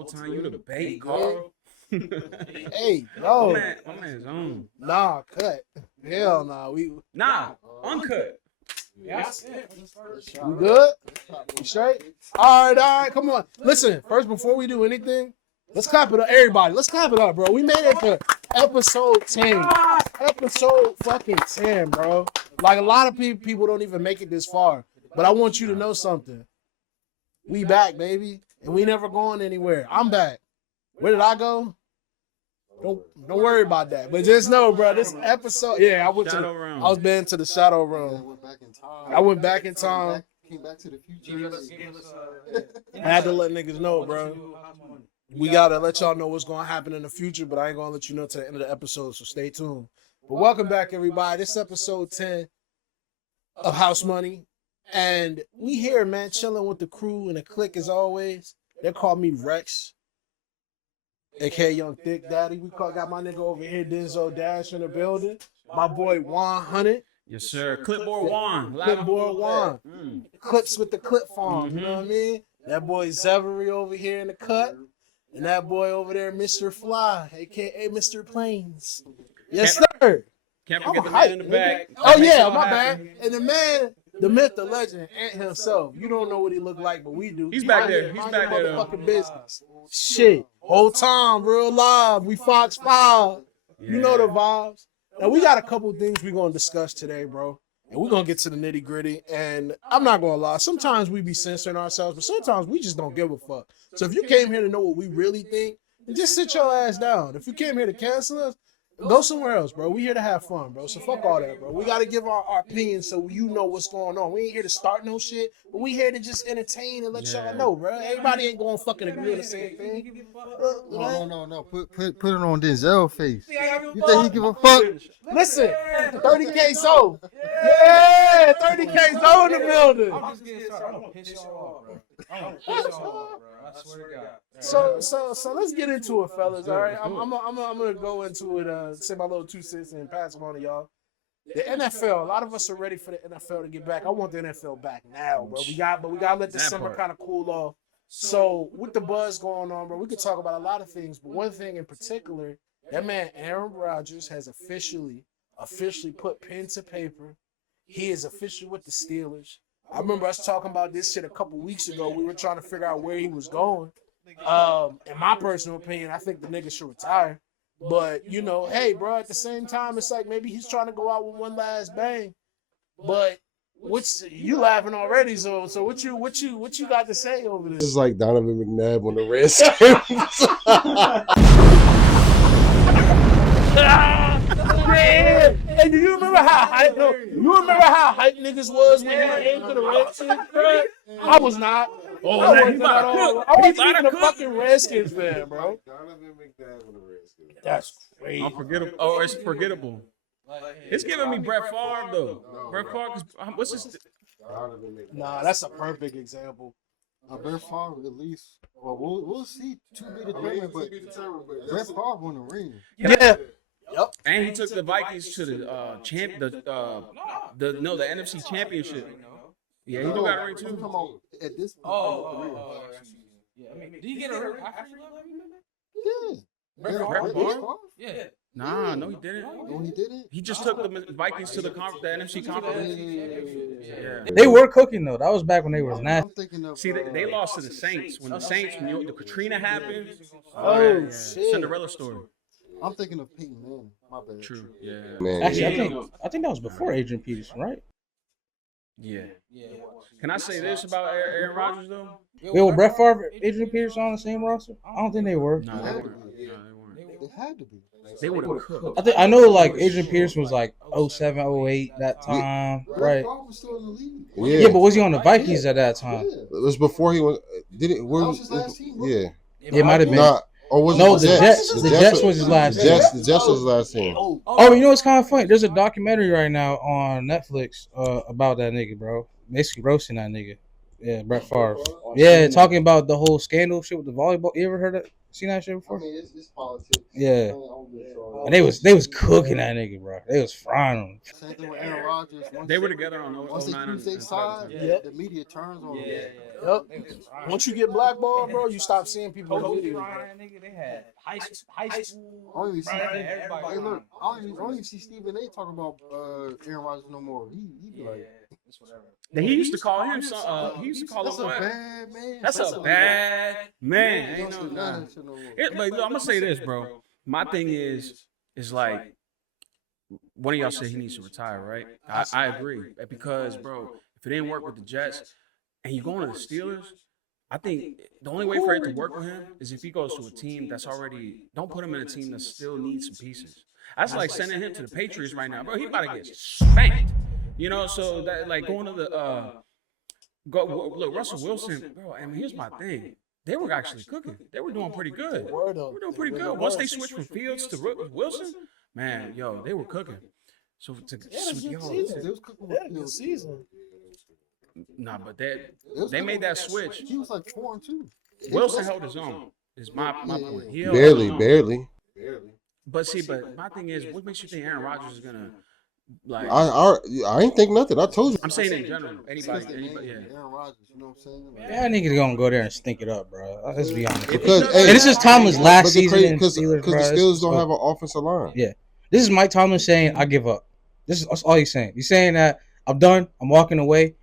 Whole time you the bait, Carl. Hey, no. My man's on. Nah, cut. Hell nah. Uncut. Yeah. We good? We straight? All right, come on. Listen, first, before we do anything, let's clap it up, everybody. Let's clap it up, bro. We made it to episode 10. Episode fucking 10, bro. Like, a lot of people don't even make it this far. But I want you to know something. We back, baby. And we never going anywhere. I'm back. Where did I go? Don't worry about that. But just know, bro, this episode, I was been to the shadow room. I went back in time. Came back to the future. I had to let niggas know, bro. We gotta let y'all know what's gonna happen in the future, but I ain't gonna let you know to the end of the episode, so stay tuned. But welcome back, everybody. This is episode 10 of House Money. And we here, man, chilling with the crew and the clique as always. They call me Rex, aka Young Thick Daddy. Got my nigga over here, Denzel Dash, in the building. My boy Juan Hunted. Yes, sir. Clipboard Juan. Clipboard Juan. Clips with the clip farm, you know what I mean? That boy Zevery over here in the cut. And that boy over there, Mr. Fly, aka Mr. Plains. Yes, sir. Can't forget the man in the back. Oh, yeah, my bad. And the man, the myth, the legend, Ant himself. You don't know what he look like, but we do. He's back there. He's back there. Motherfucking business. Shit. Whole time, real live. We Fox 5. You know the vibes. Now, we got a couple things we're going to discuss today, bro. And we're going to get to the nitty gritty. And I'm not going to lie. Sometimes we be censoring ourselves, but sometimes we just don't give a fuck. So if you came here to know what we really think, then just sit your ass down. If you came here to cancel us, go somewhere else, bro. We here to have fun, bro. So fuck all that, bro. We got to give our opinion so you know what's going on. We ain't here to start no shit, but we here to just entertain and let y'all know, bro. Everybody ain't going to fucking agree on the same thing. No. Put it on Denzel's face. You think he give a fuck? Listen, 30K so. Yeah, 30K so in the building. I'm just getting started. I'm gonna piss y'all off, bro. I'm gonna piss y'all off, bro. I swear to God. So let's get into it, fellas. All right, I'm gonna go into it. Say my little 2 cents and pass them on to y'all. The NFL. A lot of us are ready for the NFL to get back. I want the NFL back now, bro. We gotta let the summer kind of cool off. So with the buzz going on, bro, we could talk about a lot of things, but one thing in particular, that man Aaron Rodgers has officially put pen to paper. He is officially with the Steelers. I remember us talking about this shit a couple weeks ago. We were trying to figure out where he was going. In my personal opinion, I think the nigga should retire. But, you know, hey, bro, at the same time, it's like maybe he's trying to go out with one last bang. But you laughing already, so what you got to say over this? This is like Donovan McNabb on the Redskins. Yeah. Hey, do you remember how hype? No, you remember how hype niggas was when he came to the Redskins, bro? I was not. I wasn't even a fucking Redskins fan, bro. Donovan McNabb on the Redskins. That's crazy. Unforgettable. Oh, it's forgettable. It's giving me Brett Favre though. Brett Favre, what's his? Nah, that's a perfect example. Brett Favre at least. Well, we'll see. To be determined, but Brett Favre won the ring. Yeah. Yep. And he took the Vikings to the NFC Championship. Yeah, he got a ring too. Come on, at this point. Yeah, I mean, did he get a ring? Yeah. Brett Favre? Yeah. Nah, no, he didn't. No, he didn't. He just took the Vikings to the NFC conference. Yeah. They were cooking though. That was back when they was nasty. I'm thinking of. See, they lost to the Saints when the Katrina happened. Oh shit! Cinderella story. I'm thinking of Peyton Manning. My bad. True. Yeah. Man, Actually, I think that was before Adrian Peterson, right? Yeah. Can I say this about Aaron Rodgers though? Wait, were Brett Favre, Adrian Peterson on the same roster? I don't think they were. No, they weren't. They had to be. They would have cooked. I know like Adrian Peterson was like 07, 08 that time, right? Brett Favre was still in the league. Yeah, but was he on the Vikings at that time? Yeah. It was before he was. Did it? That was his last team. Yeah. It might have been. Nah. Or was No, it the Jets. The Jets was his last team. The Jets was his last team. Oh, you know what's kind of funny? There's a documentary right now on Netflix about that nigga, bro. Basically roasting that nigga. Yeah, Brett Favre. Yeah, talking about the whole scandal shit with the volleyball. You ever heard that? Seen that shit I before? mean, it's politics. Yeah. I don't get so- And they was cooking that nigga, bro. They was frying him. Same thing with Aaron Rodgers. They were together on Once they 09 choose their side, Yeah. the media turns on them. Yep. Once you get blackballed, bro, you stop seeing people in the Kobe video. Bryant, nigga, they had high school. I don't even see. Right, Hey, everybody. look, I don't even see Stephen A. talking about Aaron Rodgers no more. He be like, it's whatever. He used to call him he used to call that's him a what? bad man. That's a bad man. He Ain't don't no, do nah. none of that shit no more. But look, I'm gonna say this, bro. My thing is like one of y'all said he needs to retire, right? I agree because, bro, if it didn't work with the Jets and you going to the Steelers, I think the only way for it to work with him is if he goes to a team that's already. Don't put him in a team that still needs some pieces. That's like sending him to the Patriots right now, bro. He about to get spanked. You know, so that like going to the look, Russell Wilson, bro. I mean, here's my thing. They were actually cooking. They were doing pretty good. They were doing pretty good. Once they switched from Fields to Wilson, man, yo, they were cooking. So to They was cooking with Fields. Season. nah, but they made that switch. He was like 4-2. Wilson held his own. Is my point. He held Barely, his own. barely. But see, but my thing is, what makes you think Aaron Rodgers is gonna like? I ain't think nothing. I told you. I'm saying in general, Because they anybody, named yeah. Aaron Rodgers, you know what I'm saying? Like, Yeah, niggas gonna go there and stink it up, bro. Let's be honest. Because And this is Tomlin's last season in because Steelers, the bro. Steelers don't have an offensive line. Yeah. This is Mike Tomlin saying, I give up. That's all he's saying. He's saying that I'm done. I'm walking away.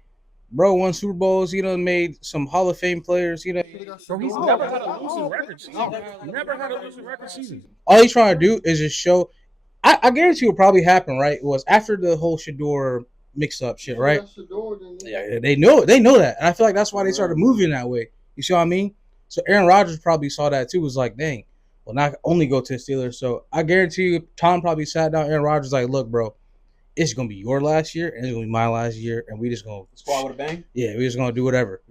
Bro won Super Bowls. He done made some Hall of Fame players. You know, Bro, he's never had a losing record season. Never had a losing record season. all he's trying to do is just show. I guarantee what probably happened, right? Was after the whole Shador mix-up shit, right? Yeah, they know that, and I feel like that's why they started moving that way. You see what I mean? So Aaron Rodgers probably saw that too. Was like, dang, well, not only go to the Steelers. So I guarantee you, Tom probably sat down. Aaron Rodgers like, look, bro, it's gonna be your last year, and it's gonna be my last year, and we just gonna Squad with a bang. yeah, we just gonna do whatever.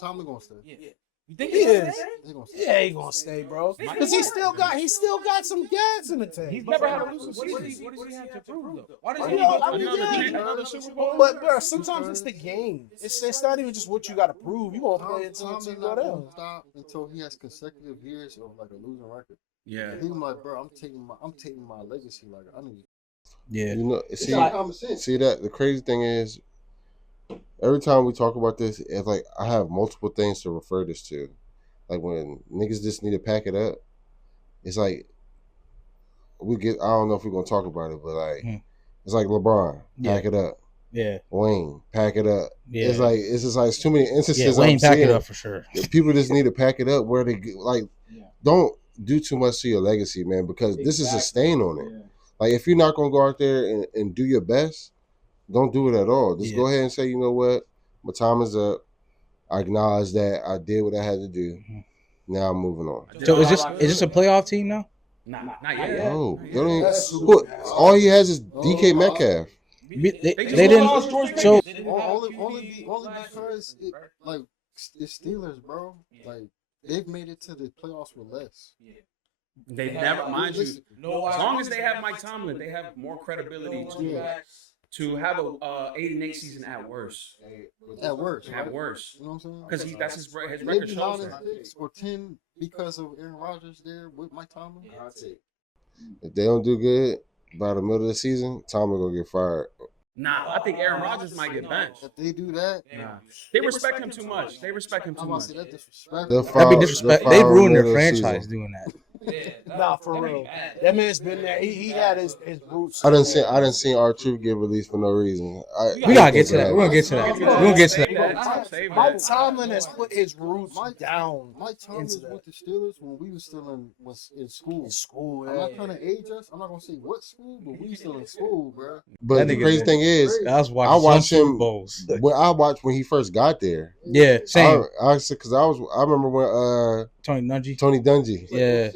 Tomlin gonna stay. You think He is. He gonna stay. Yeah, he gonna stay, bro. Because he still got some gas in the tank. He's never had a losing What season. does he have to prove though? Why does I he mean, go to I mean, yeah. Another Super Bowl. But bro, sometimes it's the game. It's not even just what you got to prove. You gonna play until you Tomlin go not down. gonna stop until he has consecutive years of like a losing record. Yeah. He's like, bro, I'm taking my legacy. Like, I need. Yeah, You know, It's like common sense. see that the crazy thing is, every time we talk about this, it's like I have multiple things to refer this to. Like when niggas just need to pack it up, it's like I don't know if we're gonna talk about it, but like it's like LeBron, pack it up. yeah, Wayne, pack it up. yeah. It's just like it's too many Yeah, instances. Wayne I'm pack seeing. it up for sure. People just need to pack it up where they like. Don't do too much to your legacy, man, because this is a stain on it. Like if you're not gonna go out there and do your best, don't do it at all. Just go ahead and say, you know what, my time is up. I acknowledge that I did what I had to do. Now I'm moving on. So is this a playoff team now? Nah, not yet. No, they don't even, all he has is DK Metcalf. They didn't. So Only because like it's Steelers, bro. Like they've made it to the playoffs with less. They never, mind you, as long as they have Mike Tomlin, they have more credibility to have a 8-8 season at worst. At worst. At right? worst. You know what I'm saying? Because that's his record Maybe shows that. 9-6 or 10 because of Aaron Rodgers there with Mike Tomlin. If they don't do good by the middle of the season, Tomlin gonna get fired. Nah, I think Aaron Rodgers might get benched. If they do that, Nah. They respect him too much. They respect him too I'm much. about to say that disrespect. that'd be disrespect. They ruined their franchise doing that. Nah, for real. That man's been there. He had his roots. I didn't see R-Truth get released for no reason. We gotta get to that. We're gonna get to that. We're gonna get to that. Save Mike that. Tomlin has put his roots down Mike Tomlin was into that. with the Steelers when we was still in school. In school. I'm not trying to age us. I'm not gonna say what school, but we still in school, bro. But That the nigga crazy been- thing is, I was I watching watched some Super him. Bowls. Well, I watched when he first got there. Yeah, same. Because I remember when Tony Dungy. Tony Dungy. Yeah,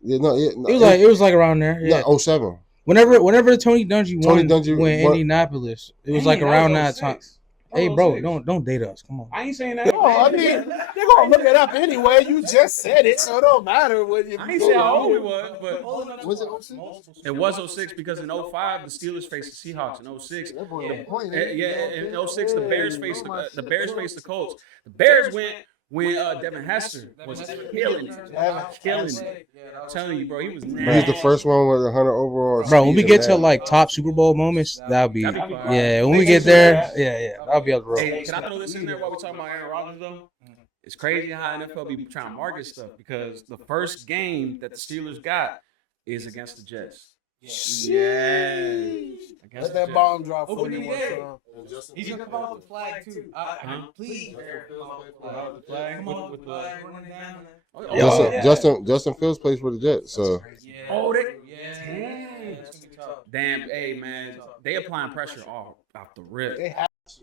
It it was like around there. Yeah. 07. Whenever Tony Dungy Tony won Dungy when won- Indianapolis, it was like around that time. Hey, bro, don't date us. Come on. I ain't saying that. Oh, I mean, they're gonna look it up anyway. You just said it, so it don't matter what you. I ain't say how old we was, but Was it 06? it was 06 because in 05 the Steelers faced the Seahawks. In 06, That boy on point. in 06 the Bears faced the Colts. The Bears went when Devin Hester was killing it. Killing it. I'm telling you, bro, he was He's nasty. the first one with 100 overall. Bro, when we speed get and to that. like top Super Bowl moments, that'll be That'd be fire. yeah. When we get there, yeah, that'll be up the road. Hey, can I throw this in there while we talking about Aaron Rodgers though? It's crazy how NFL be trying to market stuff because the first game that the Steelers got is against the Jets. Yeah. Let that bomb drop for you. He's gonna come out the flag too. Please, come on with the flag running down. Justin Fields plays for the Jets, so Oh, they. Yeah. It's gonna be tough. Damn, hey man, they applying pressure off the rip.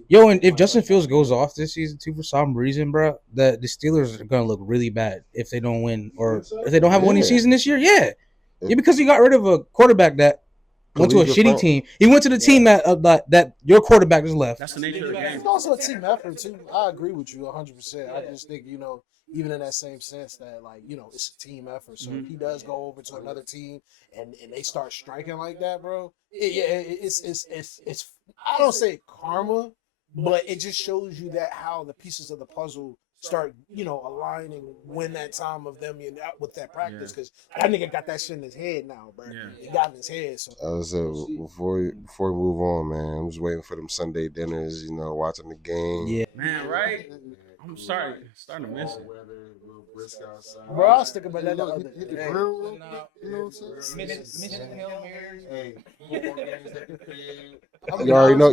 Yo, and if Justin Fields goes off this season too for some reason, bro, the Steelers are gonna look really bad if they don't win or if they don't have a winning season this year. Yeah, because you got rid of a quarterback that went to a shitty team. He went to the team that your quarterback just left. That's the nature of the game. It's also a team effort too. I agree with you 100%. I just think even in that same sense that it's a team effort. So if he does go over to another team and they start striking like that, bro, it's I don't say karma, but it just shows you that how the pieces of the puzzle start aligning when that time of them with that practice, because that nigga got that shit in his head now, bro. He got in his head. So I was before we move on, man. I'm just waiting for them Sunday dinners, watching the game. Yeah, man, right? I'm starting to miss it. Bro, I was thinking about that the other Hit the day. grill, you know what I'm saying?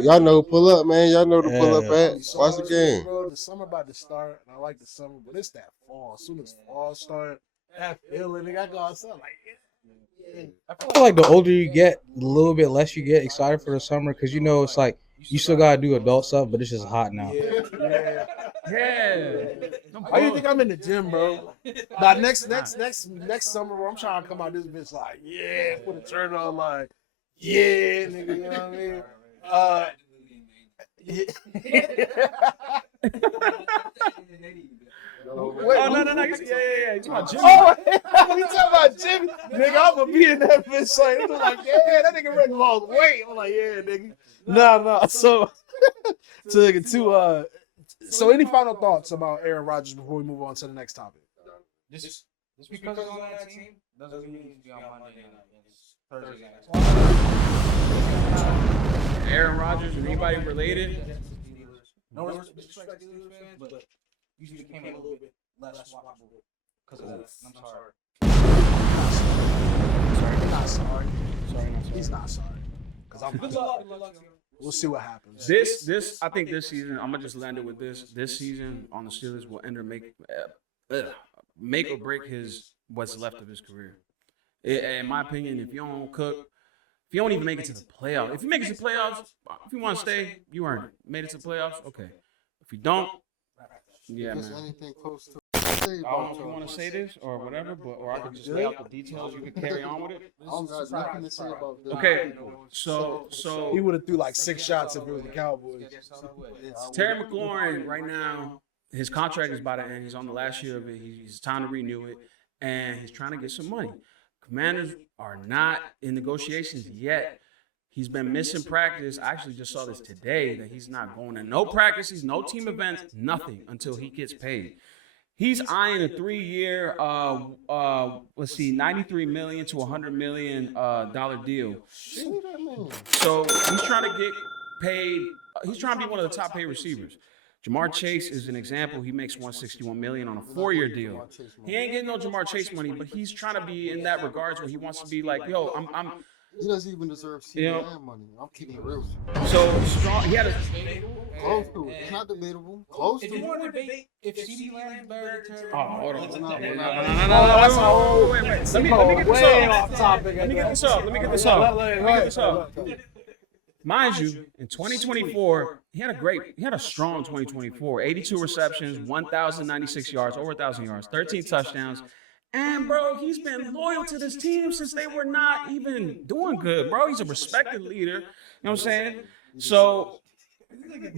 Y'all know pull up, man. Y'all know the pull up at. Watch the game. Bro, the summer about to start, and I like the summer, but it's that fall. As soon as fall start, that feeling, nigga, I go outside like, I feel like the older you get, the little bit less you get excited for the summer because it's like you still gotta do adult stuff, but it's just hot now. Yeah. Why do you think I'm in the gym, bro? Now next summer, bro, I'm trying to come out this bitch like, put a shirt on like, nigga, you know what I mean? Wait, no. Yeah. You talking about Jimmy? Oh, you talking about Jimmy? Nigga, I'm gonna be in that bitch like, that nigga ready to lose weight. I'm like, nigga. Nah. So, so any final thoughts about Aaron Rodgers before we move on to the next topic? Just because he's on that team doesn't mean he's be on Monday night. It's Thursday night. Aaron Rodgers, anybody related? No disrespect to Steelers fans, but usually became a little bit less watchable because of that. I'm sorry. He's not sorry. Because I'm Good luck. We'll see what happens. I think this season, I'm gonna just land it with this. This season on the Steelers will make or break what's left of his career. In my opinion, if you don't cook, if you don't even make it to the playoffs, if you make it to the playoffs, if you want to stay, you earn it. Made it to the playoffs, okay. If you don't, man. Anything close to I don't know if you want to say this or whatever, or I could just lay out the details. You can carry on with it. I don't got nothing to say about that. Okay, so He would have threw like 6 shots if it was the Cowboys. Terry McLaurin right now, his contract is about to end. He's on the last year of it. He's time to renew it, and he's trying to get some money. Commanders are not in negotiations yet. He's been missing practice. I actually just saw this today that he's not going to no practices, no team events, nothing until he gets paid. He's eyeing a 3-year, $93 million to $100 million deal. So he's trying to get paid. He's trying to be one of the top paid receivers. Jamar Chase is an example. He makes $161 million on a 4-year deal. He ain't getting no Jamar Chase money, but he's trying to be in that regards where he wants to be like, yo, I'm. He doesn't even deserve CDM money. I'm keeping it real. So strong. He had a close to it. It's not debatable. Close to If you it. want to debate if CD Lamb's better than Terry, hold on. No. Wait. Let me get this Way up. off topic. Let me get this up. Mind you, in 2024, he had a strong 2024. 82 receptions, 1,096 yards, over 1,000 yards, 13 touchdowns. And, bro, he's been loyal to this team since they were not even doing good, bro. He's a respected leader. You know what I'm saying? So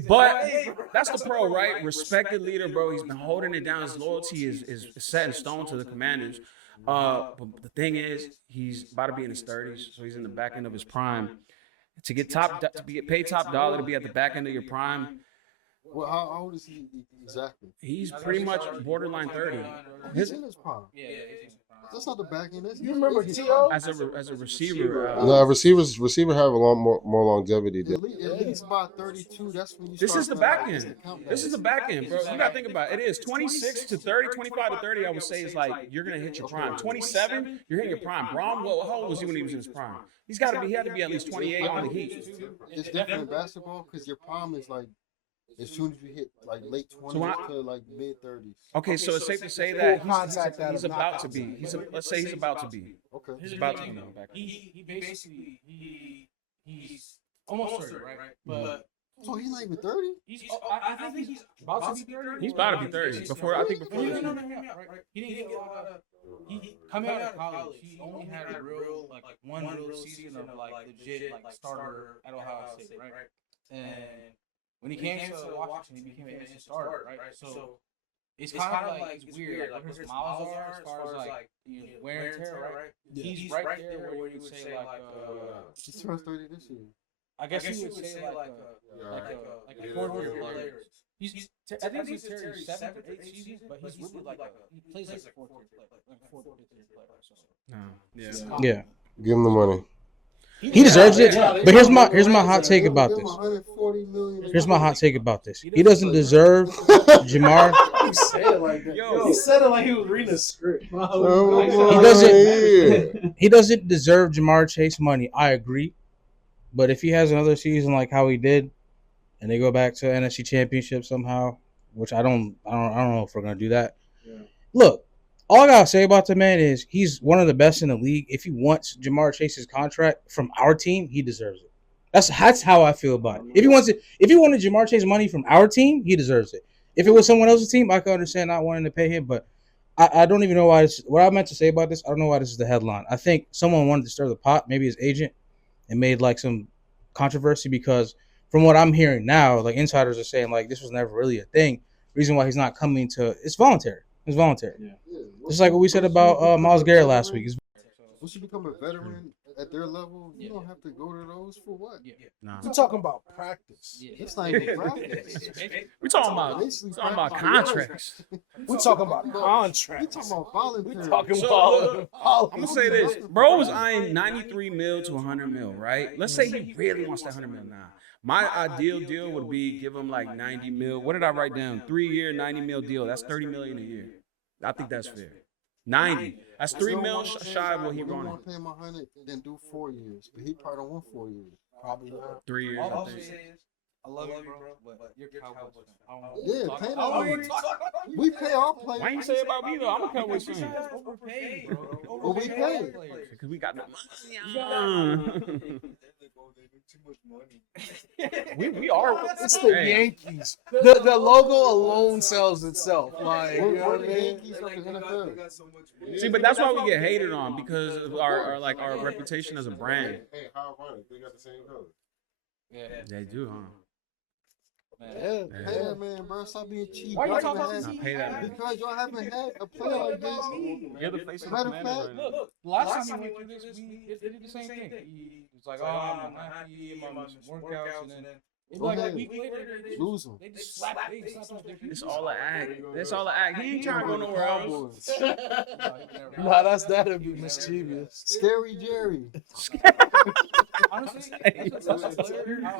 But that's the pro, right? Respected leader, bro. He's been holding it down. His loyalty is set in stone to the Commanders. But the thing is, he's about to be in his 30s, so he's in the back end of his prime. To get paid top dollar to be at the back end of your prime, Well, how old is he exactly? he's pretty much borderline 30. He's in his prime. That's not the back end. You remember T.O.? As a receiver, No, receiver have a lot more longevity. At least by 32, that's when you this start is the to back just end. count This that. is the back end, bro. You gotta think about it. It is 26 to 30, 25 to 30. I would say is like you're gonna hit your prime. 27, you're hitting your prime. Braun, how old was he when he was in his prime? He had to be at least 28 on the Heat. It's different in basketball because your prime is like as soon as you hit like late 20s to like mid 30s. Okay, so it's safe to say that Contact he's about to be. Let's say he's about to be. Okay. He's about to be. Back. He basically he's almost 30, right? But So he's not even 30? I think he's about to be 30. He's about to be 30. I think before this No, year. right? He didn't get a lot of. He coming out of college, he only had a real one real season of legit starter at Ohio State, right? And when he came to Washington, he became an instant starter, right? So it's kind of like it's weird, like what his miles are as far as like wear and tear, right? He's right there where you would say He turns 30 this year. I guess you would say like a fourth-year player. I think he's Terry's 7th or 8th season, but he's really he plays like a fourth-year player, like a fourth or fifth-year player. Yeah. Give him the money. He deserves it. But here's my hot take about Give him this. 140 million. Here's my hot take about this. He doesn't deserve Jamar. He said it like that. He said it like he was reading a script. He doesn't deserve Jamar Chase money. I agree. But if he has another season like how he did, and they go back to NFC Championship somehow, which I don't know if we're gonna do that. Yeah. Look, all I gotta say about the man is he's one of the best in the league. If he wants Jamar Chase's contract from our team, he deserves it. That's how I feel about it. If he wanted Jamar Chase money from our team, he deserves it. If it was someone else's team, I could understand not wanting to pay him. But I don't even know why what I meant to say about this. I don't know why this is the headline. I think someone wanted to stir the pot, maybe his agent, and made like some controversy because from what I'm hearing now, like insiders are saying like this was never really a thing. Reason why he's not coming to it's voluntary. It's voluntary. Yeah. Just like what we said about Myles Garrett last week. Once you become a veteran at their level, you don't have to go to those for what? Nah. We're talking about practice. It's not even practice. We're talking about contracts. We're talking about contracts. We're talking about voluntary. We're talking about. I'm gonna say this. Bro was eyeing 93 mil to 100 mil, right? Let's say he really wants that 100 mil now. My ideal deal would be give him like 90 mil. What did I write down? 3-year, 90 mil deal. That's 30 million a year. I think that's fair. 90. That's 3 mil shy of what he wanted. wanted. I want to pay him 100, then do 4 years. But he probably don't want 4 years. Probably not. 3 years, All I I'll think. say is, I love you, bro, but you're Cowboys fan. Yeah, pay them. We pay our players. Why you say about me though? I'm a Cowboys fan. Overpaid, bro. Well, we pay. Because we got no money. we are. It's the Yankees. The logo alone sells itself. Like, you know what I mean? Yankees of the NFL. See, but that's why we get hated on because of our reputation as a brand. Hey, how ironic. They got the same color. Yeah. They do, huh? Yeah. Pay that man, bro. Stop being cheap. Why you Y'all talking haven't about Nah, pay that man. Because y'all haven't had a player like this. You're the face of the Matter of Commanders fact, right now. Look, last time we went through this, we did the same thing. He was like, "Oh, I'm not happy. I'm on workouts," and then it's like a week later, lose them. they just slap him. It's all an act. It's all an act. He ain't trying to go nowhere else. Nah, that'd be mischievous. Scary Jerry. Honestly,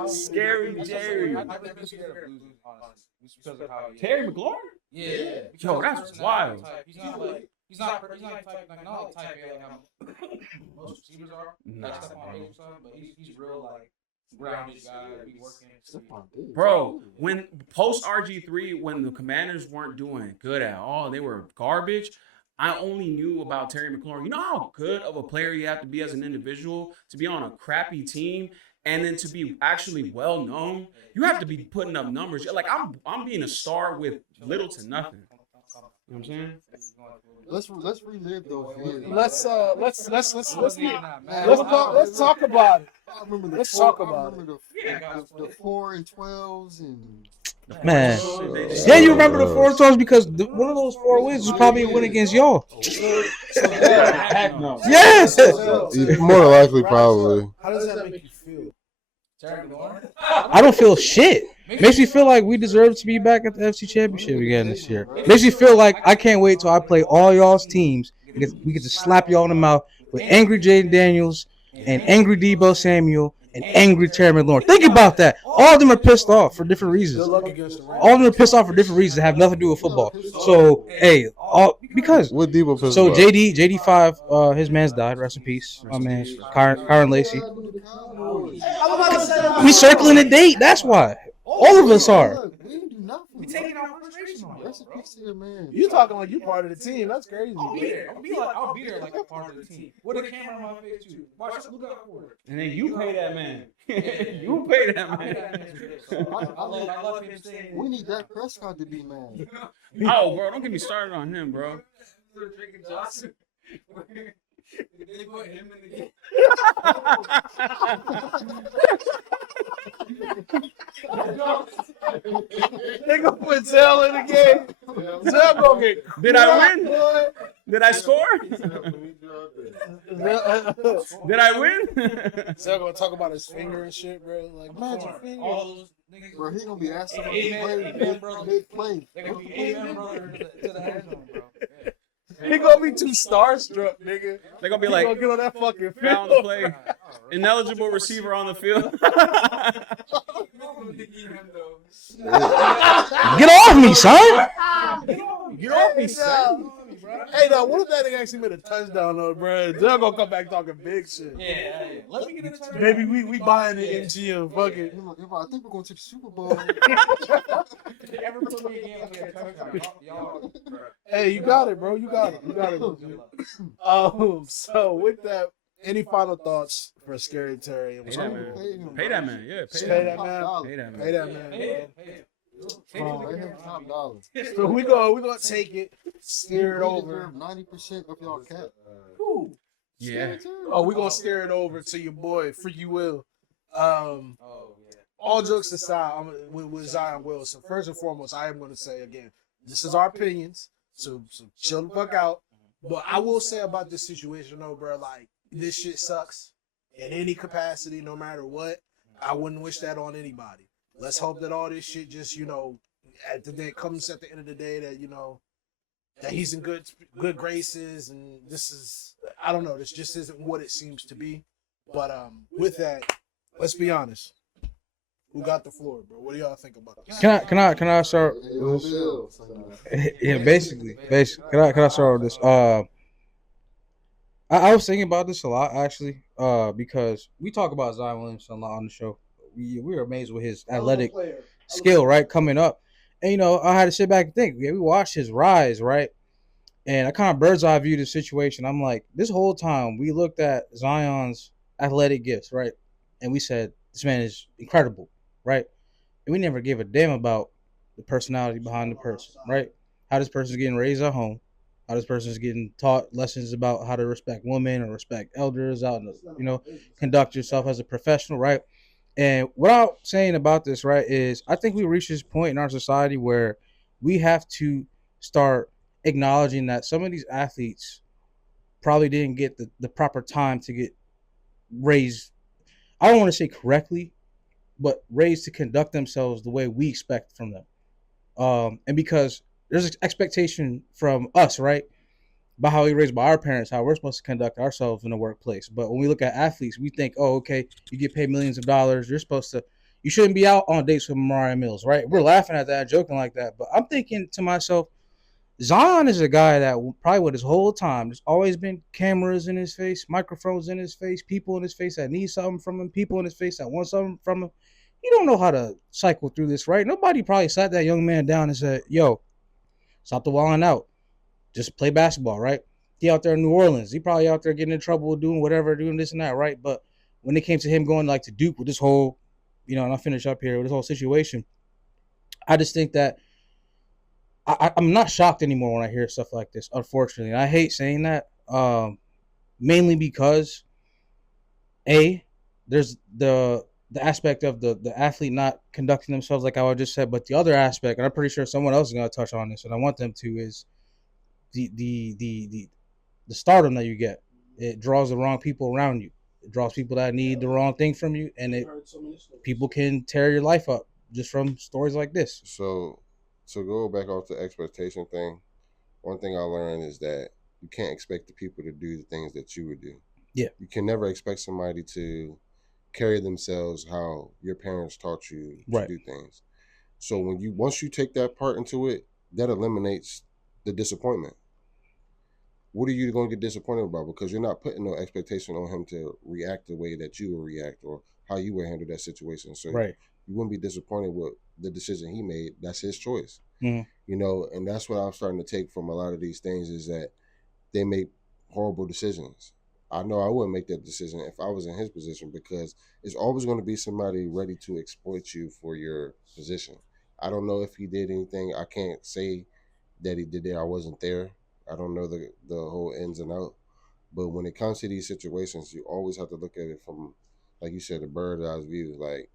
Scary Jerry. I've never been scared of losing, honestly. Just because of how he is. Terry McLaurin? Yeah. Yo, that's wild. He's not like type like not like type A like how most receivers are. Nah. Like Stephon Diggs stuff, but he's real like grounded guy, be working. Bro, when post RG3, when the Commanders weren't doing good at all, they were garbage. I only knew about Terry McLaurin. You know how good of a player you have to be as an individual to be on a crappy team and then to be actually well known? You have to be putting up numbers. Like I'm being a star with little to nothing. You know what I'm saying? Let's relive those years. Let's talk about it. I remember the Let's four, talk about I remember the 4 and 12s and Man. They Yeah, you remember the 4 times because one of those 4 wins was probably a win against y'all. Heck no. Yes. More than likely, probably. How does that make you feel? I don't feel shit. Makes me feel like we deserve to be back at the FC Championship again this year. Makes me feel like I can't wait till I play all y'all's teams. We get to slap y'all in the mouth with angry Jaden Daniels and angry Debo Samuel and angry Terry McLaurin. Think about that. All of them are pissed off for different reasons. Good luck against the All of them are pissed off for different reasons that have nothing to do with football. So, hey, because What Debo pissed so about? JD5, his man's died. Rest in peace. My man, Kyron Lacey. We circling the date. That's why. All of us are. Look, we didn't do nothing. We taking our frustration on Rest it, in bro. peace to your man. You talking like you part of the team? That's crazy. I'll be there. I'll be there like a part of the team. With a camera on my face too. Watch, look out for it. And then you pay that man. You pay that man. I love him saying. We need Dak Prescott to be mad. Oh, bro, don't get me started on him, bro. Drinking Johnson. They put him in the game. They gonna put Zell in the game. Zell gonna get. Did I win? Did I score? Did I win? Zell gonna talk about his finger and shit, bro. Like, Imagine all those niggas. Bro, he gonna be asking him Hey, to man, play man, brother. big play. They're gonna be amen brother to the end zone, bro. he gonna be too starstruck, nigga. They're gonna be He like, gonna get on that fucking found field. the play. Ineligible receiver on the field. Get off me, son. Get off me, son. Hey, now, what if that nigga actually made a touchdown, though, bro? They're gonna come back talking big shit. Yeah. Let me get a touchdown. Baby, we buying the MGM. Fuck it. I think we're going to the Super Bowl. Ever put me again like a touchdown? Y'all, bro. Hey, you got it, bro. You got it. So with that, any final thoughts for Scary Terry? Pay that man. Pay that man. Yeah, pay Pay that that man. man. Pay that man. Pay that man. Hey. Pay him top dollar. So we gonna take it, steer it over. 90% of y'all cap. Yeah. Oh, we gonna steer it over to your boy, Freaky Will. Oh, yeah. All jokes aside, with Zion Wilson. First and foremost, I am gonna say again, this is our opinions, so chill the fuck out. But I will say about this situation, though, bro, like this shit sucks in any capacity, no matter what. I wouldn't wish that on anybody. Let's hope that all this shit just, comes at the end of the day that, that he's in good graces, and this is, I don't know, this just isn't what it seems to be. But with that, let's be honest. Who got the floor, bro? What do y'all think about this? Can I start? Yeah, basically. Can I start with this? I was thinking about this a lot actually, because we talk about Zion Williamson a lot on the show. We were amazed with his athletic skill, right, coming up. And I had to sit back and think. Yeah, we watched his rise, right? And I kind of bird's eye view the situation. I'm like, this whole time we looked at Zion's athletic gifts, right? And we said, this man is incredible, right? And we never gave a damn about the personality behind the person, right? How this person's getting raised at home, how this person's getting taught lessons about how to respect women or respect elders, out and conduct yourself as a professional, right? And what I'm saying about this, right, is I think we reached this point in our society where we have to start acknowledging that some of these athletes probably didn't get the proper time to get raised. I don't want to say correctly, but raised to conduct themselves the way we expect from them. And because there's an expectation from us, right, about how we raised by our parents, how we're supposed to conduct ourselves in the workplace. But when we look at athletes, we think, oh, okay, you get paid millions of dollars. You shouldn't be out on dates with Mariah Mills, right? We're laughing at that, joking like that. But I'm thinking to myself, Zion is a guy that probably with his whole time, there's always been cameras in his face, microphones in his face, people in his face that need something from him, people in his face that want something from him. He don't know how to cycle through this, right? Nobody probably sat that young man down and said, yo, stop the wilding out. Just play basketball, right? He out there in New Orleans. He probably out there getting in trouble, doing whatever, doing this and that, right? But when it came to him going like to Duke with this whole, and I'll finish up here with this whole situation, I just think that I'm not shocked anymore when I hear stuff like this. Unfortunately, and I hate saying that. Mainly because there's the aspect of the athlete not conducting themselves like how I just said, but the other aspect, and I'm pretty sure someone else is gonna touch on this, and I want them to, is the stardom that you get. It draws the wrong people around you. It draws people that need the wrong thing from you, and people can tear your life up just from stories like this. So to go back off the expectation thing, one thing I learned is that you can't expect the people to do the things that you would do. Yeah. You can never expect somebody to carry themselves how your parents taught you to do things. So once you take that part into it, that eliminates the disappointment. What are you going to get disappointed about? Because you're not putting no expectation on him to react the way that you would react or how you would handle that situation. So you wouldn't be disappointed with the decision he made. That's his choice. Mm-hmm. You know, and that's what I'm starting to take from a lot of these things is that they make horrible decisions. I know I wouldn't make that decision if I was in his position, because it's always going to be somebody ready to exploit you for your position. I don't know if he did anything. I can't say that he did it. I wasn't there. I don't know the whole ins and out. But when it comes to these situations, you always have to look at it from, like you said, a bird's eye view. Like,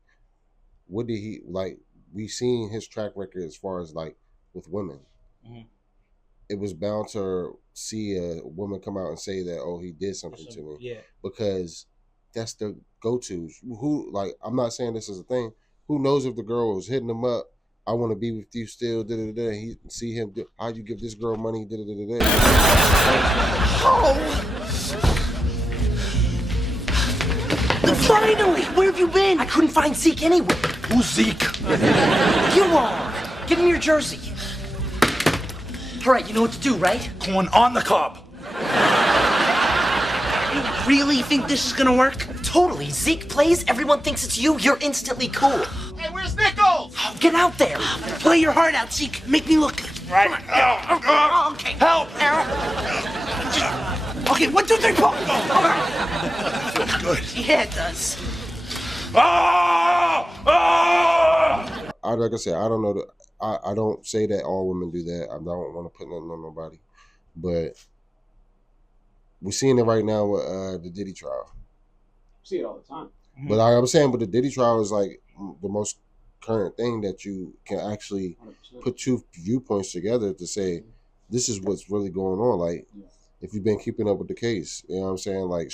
what did he, like, we've seen his track record as far as, like, with women. Mm-hmm. It was bound to see a woman come out and say that, oh, he did something to me. Yeah. Because that's the go-to. Who, like, I'm not saying this is a thing. Who knows if the girl was hitting him up, I want to be with you still, da-da-da. He see him, how you give this girl money, da-da-da-da. Oh! Finally! Where have you been? I couldn't find Zeke anywhere. Who's Zeke? You are! Give him your jersey. All right, you know what to do, right? Corn on the cob. You really think this is gonna work? Totally. Zeke plays, everyone thinks it's you, you're instantly cool. Hey, where's Nichols? Oh, get out there. Play your heart out, Zeke. Make me look good. Right. Okay. Help! Okay, 1, 2, 3, 4. All right. Feels good. Yeah, it does. Like I said, I don't know. I don't say that all women do that. I don't want to put nothing on nobody. But we're seeing it right now with the Diddy trial. See it all the time. But like I was saying, but the Diddy trial is like the most current thing that you can actually 100%. Put two viewpoints together to say, this is what's really going on. Like, if you've been keeping up with the case, you know what I'm saying? Like,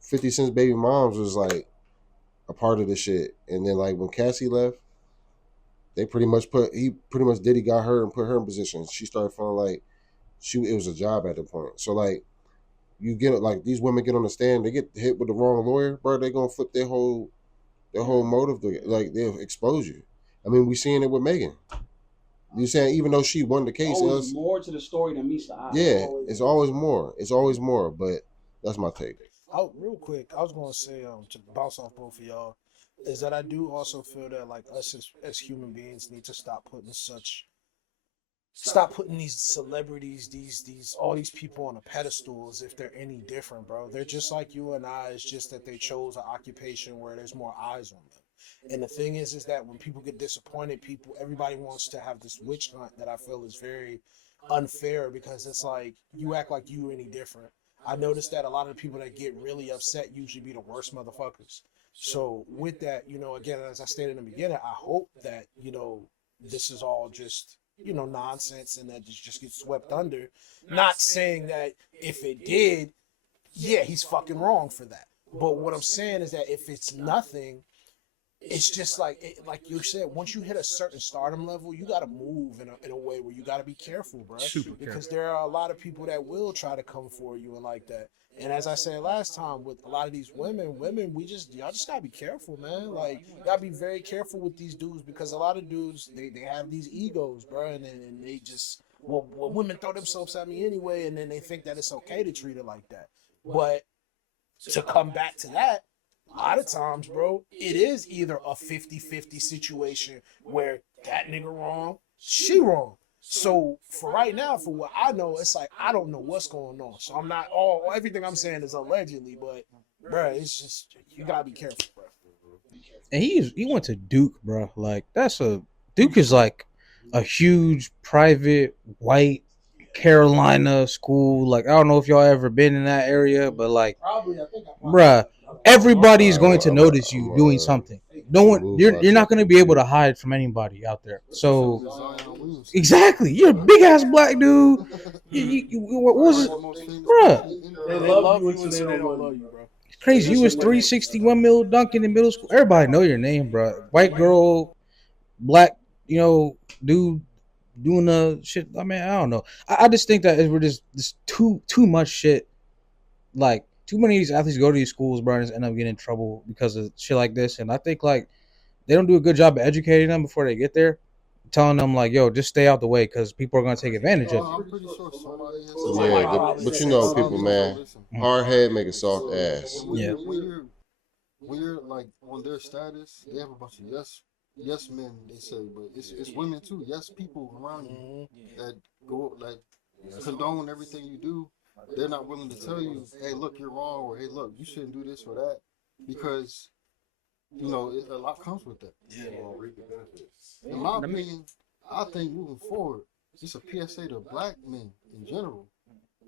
50 Cent's baby moms was like a part of the shit. And then like when Cassie left, Diddy got her and put her in position. She started feeling like it was a job at the point. So like, you get like these women get on the stand, they get hit with the wrong lawyer, bro. They gonna flip their whole motive. Like they'll expose you. I mean, we seeing it with Megan. You saying even though she won the case, always more to the story than meets the eye. Yeah, it's always more. It's always more. But that's my take. Oh, real quick, I was gonna say to bounce off both of y'all, is that I do also feel that like us as human beings need to stop putting these celebrities, all these people on a pedestal as if they're any different, bro. They're just like you and I. It's just that they chose an occupation where there's more eyes on them. And the thing is that when people get disappointed, everybody wants to have this witch hunt that I feel is very unfair, because it's like you act like you're any different. I noticed that a lot of the people that get really upset usually be the worst motherfuckers. So with that, again, as I stated in the beginning, I hope that, this is all just, nonsense and that just gets swept under. Not saying that if it did, yeah, he's fucking wrong for that. But what I'm saying is that if it's nothing, it's just like you said, once you hit a certain stardom level, you got to move in a way where you got to be careful, bro. Because there are a lot of people that will try to come for you and like that. And as I said last time, with a lot of these women, y'all just gotta be careful, man. Like, you gotta be very careful with these dudes, because a lot of dudes, they have these egos, bro, and they just, well, women throw themselves at me anyway, and then they think that it's okay to treat it like that. But to come back to that, a lot of times, bro, it is either a 50-50 situation where that nigga wrong, she wrong. So for right now, for what I know, it's like I don't know what's going on. So I'm not everything I'm saying is allegedly, but bro, it's just you gotta be careful, bro. And he went to Duke, bro. Like Duke is like a huge private white Carolina school. Like I don't know if y'all ever been in that area, but like, bruh, everybody's going to notice you doing something. No one, you're not going to be able to hide from anybody out there. So Zion Williamson. exactly, you're a big ass black dude. What was it, The most famous bruh? person in They the love you until they don't love you, bro. It's crazy. You was 361 mil dunking in middle school. Everybody know your name, bro. White girl, black, dude doing the shit. I mean, I don't know. I just think that we're just too much shit. Like too many of these athletes go to these schools, bro, and just end up getting in trouble because of shit like this. And I think like they don't do a good job of educating them before they get there, telling them like, yo, just stay out the way because people are gonna take advantage of I'm you. pretty sure somebody has Yeah, but you know, people, man, hard head make a soft ass. Yeah. When you're like on their status, they have a bunch of yes men, they say, but it's women too. Yes, people around you that go like condone everything you do. They're not willing to tell you, hey, look, you're wrong, or hey, look, you shouldn't do this or that, because a lot comes with that. In my opinion, I think moving forward, it's a PSA to black men in general.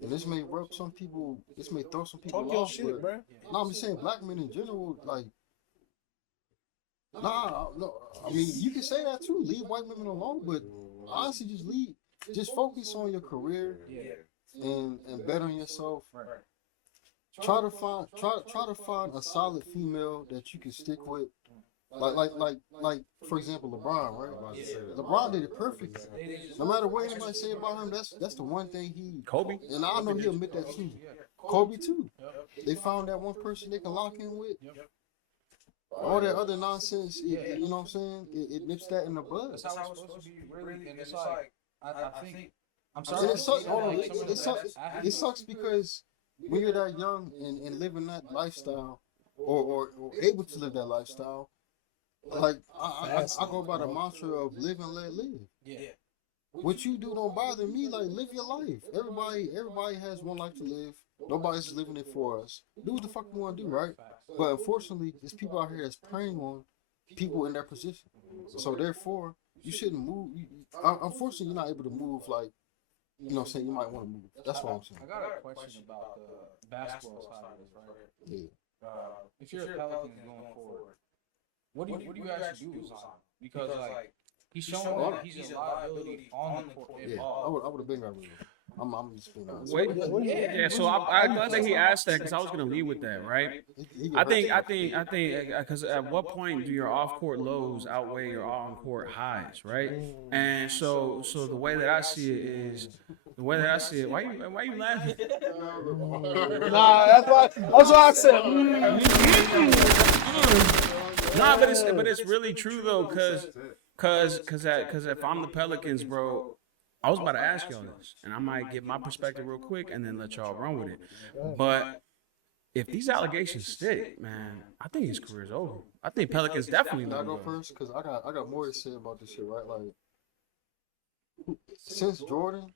And this may rub some people, this may throw some people Talk your off. shit, bro. No, I'm just saying black men in general, like, no. I mean, you can say that too. Leave white women alone, but honestly, just focus on your career and bettering yourself. Try to find a solid female that you can stick with. Like for example, LeBron, right? LeBron did it perfect. No matter what anybody say about him, that's the one thing Kobe. and I know he'll admit that too. Kobe too. They found that one person they can lock in with. All that other nonsense, you know what I'm saying? It nips that in the bud. That's how it's supposed to be, really. And it's like, I think, I'm And sorry. it sucks because when you're that young and living that lifestyle, or able to live that lifestyle, like I go by the mantra of live and let live. Yeah. What you do don't bother me. Like, live your life. Everybody has one life to live. Nobody's living it for us. Do what the fuck you want to do, right? But unfortunately, there's people out here that's preying on people in that position. So therefore, you shouldn't move. Unfortunately, you're not able to move like, you know what I'm saying, you might want to move. That's what I'm saying. I got a question about the basketball side of this, right? Yeah. If you're a Pelican going forward, what do you actually do with Zion? Because like he's showing that he's a liability on the court. Yeah, I would have been right with you. I'm just being honest. Wait, yeah. So I'm glad that he asked that because I was gonna lead with that, right? I think, because at what point do your off-court lows outweigh your on-court highs, right? And so the way that I see it is, why you laughing? Nah, that's why I said. Nah, but it's really true though, cause if I'm the Pelicans, bro, I was about to ask y'all this, and I might give my perspective real quick and then let y'all run with it. But if these allegations stick, man, I think his career's over. I think Pelicans definitely Can I will go first? Because I got more to say about this shit, right? Like, since Jordan,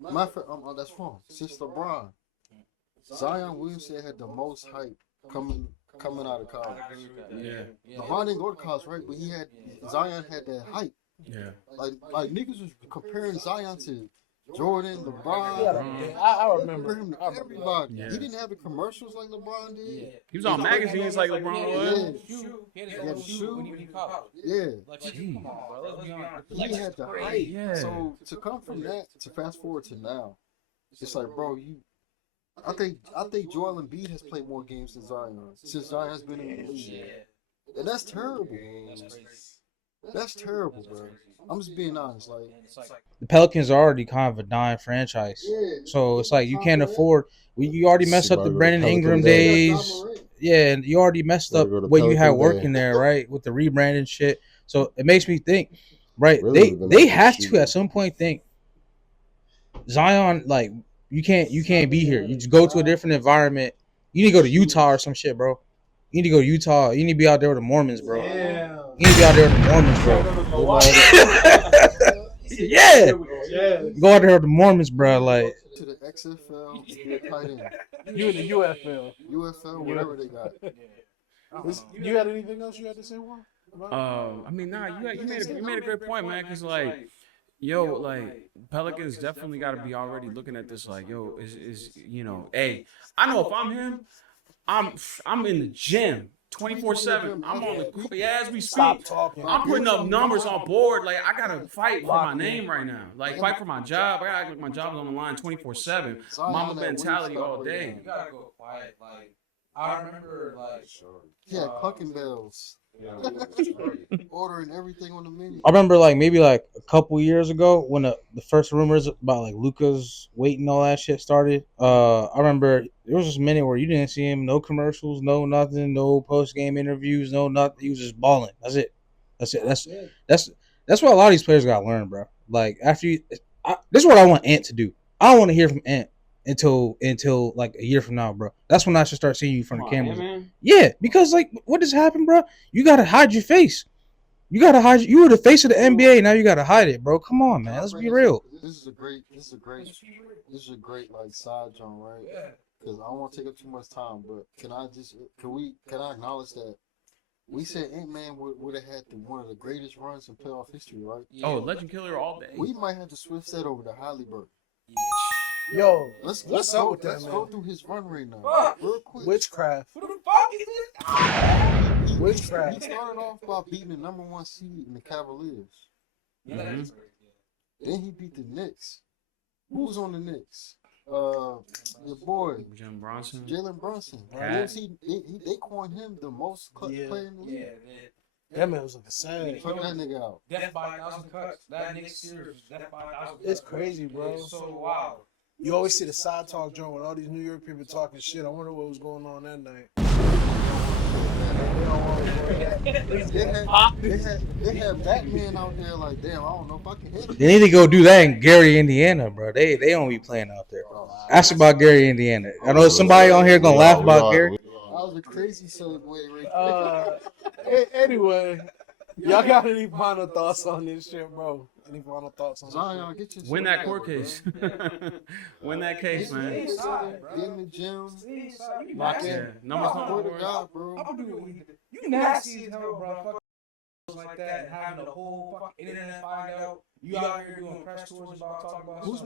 my friend, that's wrong. Since LeBron, Zion Williamson had the most hype coming out of college. Yeah. LeBron didn't go to college, right? But Zion had that hype. Yeah. Like niggas was comparing Zion to Jordan, LeBron. Yeah, I remember Him to everybody. Yeah. He didn't have the commercials like LeBron did. He was on magazines like LeBron was. He had his shoe when he was in college. Yeah. Like, come on, bro. Let's be honest. He had the hype. Yeah. So to come from that to fast forward to now, it's like, bro, I think Joel Embiid has played more games than Zion since Zion has been in the league. And that's terrible. That's terrible, bro. I'm just being honest. Like, The Pelicans are already kind of a dying franchise, so it's like you can't afford. You already messed up the Brandon Ingram days. Yeah, and you already messed up what you had working there, right, with the rebranding shit. So it makes me think, right? They have to at some point think Zion, like, you can't be here. You just go to a different environment. You need to go to Utah or some shit, bro. You need to go to Utah. You need to be out there with the Mormons, bro. Yeah. You need to be out there with the Mormons, bro. Yeah. Go out there with the Mormons, bro. Like, to the XFL, be a tight end. You in the UFL. UFL, whatever they got. You had anything else you had to say, Juan? I mean, nah, you made a great point, man. Because like, yo, like Pelicans definitely got to be already looking at this. Like, yo, is hey, I know if I'm him, I'm I'm in the gym 24/7. I'm on the as we Stop speak. talking. I'm putting up numbers on board. Like I gotta fight for my name right now. Like fight for my job. I gotta act like my job is on the line 24/7. Mama mentality all day. You gotta go quiet. Like I remember, like Yeah, clucking bells. Ordering everything on the menu. I remember like maybe like a couple years ago when the first rumors about like Luca's weight and all that shit started. I remember there was this minute where you didn't see him, no commercials, no nothing, no post game interviews, no nothing. He was just balling. That's it. That's it. That's what a lot of these players got to learn, bro. Like after this is what I want Ant to do. I don't want to hear from Ant until like a year from now, bro. That's when I should start seeing you in front of cameras. Yeah, because like what has happened, bro? You gotta hide your face. You gotta hide. You were the face of the NBA. Now you gotta hide it, bro. Come on, man. Let's be real. This is a great like side joint, right? Yeah. Because I don't want to take up too much time, but can I acknowledge that we said Ant-Man would have had one of the greatest runs in playoff history, right? Yeah. Oh, Legend Killer all day. We might have to switch that over to Halliburton. Yo, let's go with that, let's man. go through his run right now, real quick. Witchcraft. who the fuck is this? Witchcraft. He started off by beating the number 1 seed in the Cavaliers. Mm-hmm. Then he beat the Knicks. Who was on the Knicks? Your boy Jalen Brunson. They coined him the most player in the league. That man was like a sad. Fuck that nigga out. Death by 1,000 cuts. That Knicks series. Death by 1,000 cuts. It's crazy, bro. It's so wild. You always see the side talk joint with all these New York people talking shit. I wonder what was going on that night. They had Batman out there like, damn, I don't know if I can hit him. They need to go do that in Gary, Indiana, bro. They don't be playing out there. Ask about Gary, Indiana. I know somebody on here gonna laugh about Gary. That was a crazy segue right there. Anyway, y'all got any final thoughts on this shit, bro? Any final thoughts on Zion, get your Win that court case. Win that case, man. Get in the gym. Lock in. Yeah. Numbers on the Swear to board. God, bro. I'm gonna do what you nasty as hell, bro. Fuck like that and having the whole fucking internet find out. You out here doing press tours about talking about who's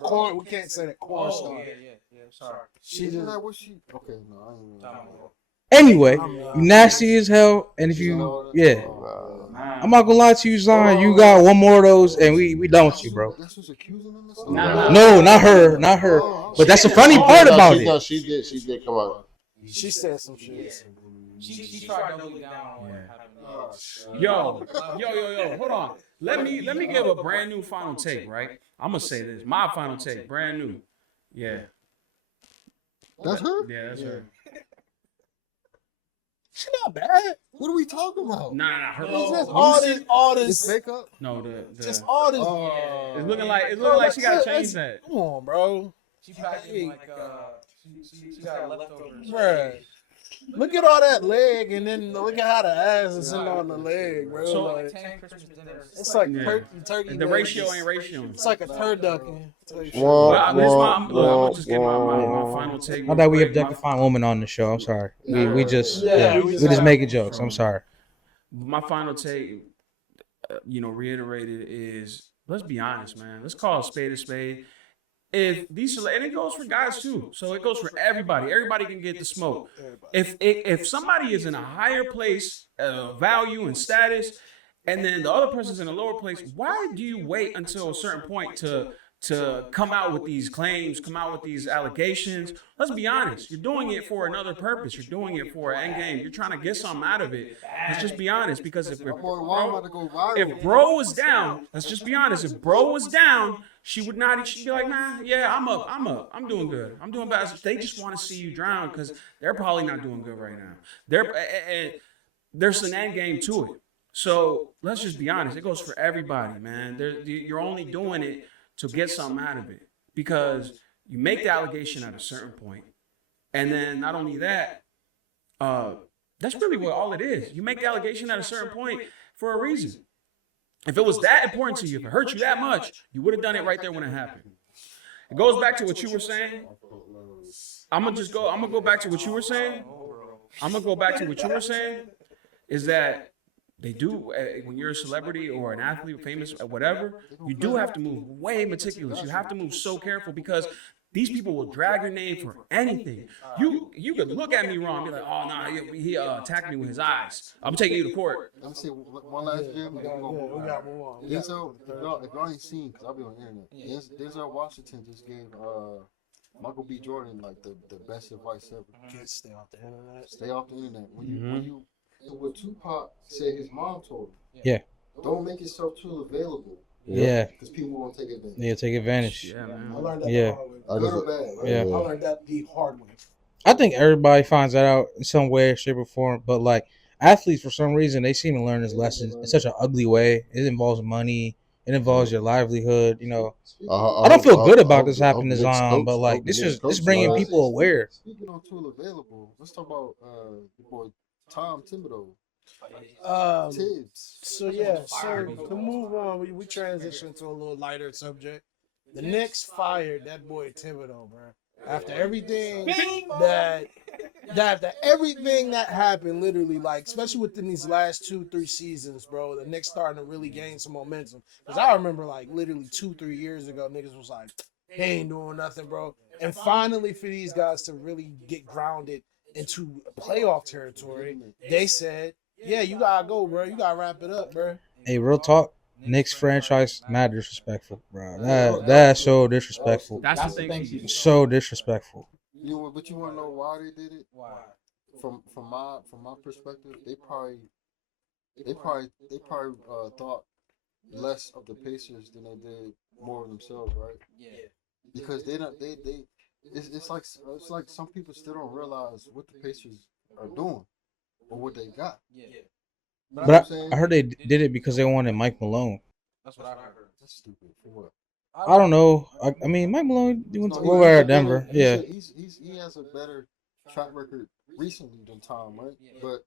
Corn? We can't say that. Corn Oh, star. yeah. Sorry. She Isn't just. that what she? Okay, no, I ain't know. Anyway, you nasty as hell, and if you, yeah, I'm not gonna lie to you, Zion. You got one more of those, and we done with you, bro. That's who's accusing him of something? No, not her. But that's the funny part about it. No, she did come out. She said some shit. She tried doubling down on what happened. Yo, hold on. Let me give a brand new final take, right? I'm gonna say this. My final take, brand new. Yeah. That's her? Yeah, that's her. She not bad. What are we talking about? Nah, her. It's just Let all It's this. makeup? No, Just all this. it's looking like she gotta change that. Come on, bro. She probably like she got leftovers. Bruh. Look at all that leg, and then look at how the ass is sitting on the leg, bro. So, like, 10 Christmas dinners. it's like Yeah. turkey. The leg. ratio ain't ratio. It's like a turducken. Well, I'm gonna just get my final take. Not that we objectify women on the show. I'm sorry. We just we just making jokes. I'm sorry. My final take, reiterated is, let's be honest, man. Let's call a spade a spade. If these, and it goes for guys too, so it goes for everybody. Everybody can get the smoke. If somebody is in a higher place, value and status, and then the other person's in a lower place, why do you wait until a certain point to come out with these claims, come out with these allegations? Let's be honest. You're doing it for another purpose. You're doing it for an end game. You're trying to get something out of it. Let's just be honest, because if bro was down, let's just be honest. If bro was down, she'd be like, nah, yeah, I'm doing good. I'm doing bad. They just want to see you drown because they're probably not doing good right now. There's an end game to it. So let's just be honest. It goes for everybody, man. You're only doing it to get something out of it, because you make the allegation at a certain point, and then not only that, that's really what all it is. You make the allegation at a certain point for a reason. If it was that important to you, if it hurt you that much, you would have done it right there when it happened. It goes back to what you were saying. I'm gonna go back to what you were saying. is that they do when you're a celebrity or an athlete, famous, whatever, you do have to move way meticulous. You have to move so careful because these people will drag your name for anything. You could look at me wrong, be like, oh no, he attacked me with his eyes. I'm taking you to court. Let me say one last Jim. We got to move on. Denzel, if y'all ain't seen, because I'll be on the internet. Denzel Washington just gave Michael B. Jordan like the best advice ever. Just stay off the internet. Stay off the internet. When you what Tupac said his mom told him. Yeah. Don't make yourself too available. Yeah. Because people won't take advantage. Yeah, take advantage. Yeah, man. I learned that Yeah. the hard way. Good or bad. Yeah. I learned that the hard way. I think everybody finds that out in some way, shape, or form. But like athletes, for some reason, they seem to learn this lesson in such an ugly way. It involves money. It involves your livelihood. You know, I don't feel good about this happening to Zion, but like this is bringing people aware. Speaking on tool available, let's talk about the boy Tom Thibodeau. THIBS. So to move on, we transition to a little lighter subject. The Knicks fired that boy Thibodeau, bro. After everything that happened, literally, like especially within these last 2-3 seasons, bro, the Knicks starting to really gain some momentum. Because I remember, like literally 2-3 years ago, niggas was like, he ain't doing nothing, bro. And finally, for these guys to really get grounded into playoff territory, they said, yeah, you gotta go, bro. You gotta wrap it up, bro. Hey, real talk. Knicks franchise, mad disrespectful, bro. That's so disrespectful. That's the thing. So disrespectful. You know, but you want to know why they did it? Why? From my perspective, they probably thought less of the Pacers than they did more of themselves, right? Yeah. Because it's like some people still don't realize what the Pacers are doing or what they got. Yeah. But I heard they did it because they wanted Mike Malone. That's what I heard. That's stupid. For what? I don't know. I mean, Mike Malone went over at Denver. Yeah. He has a better track record recently than Tom, right? But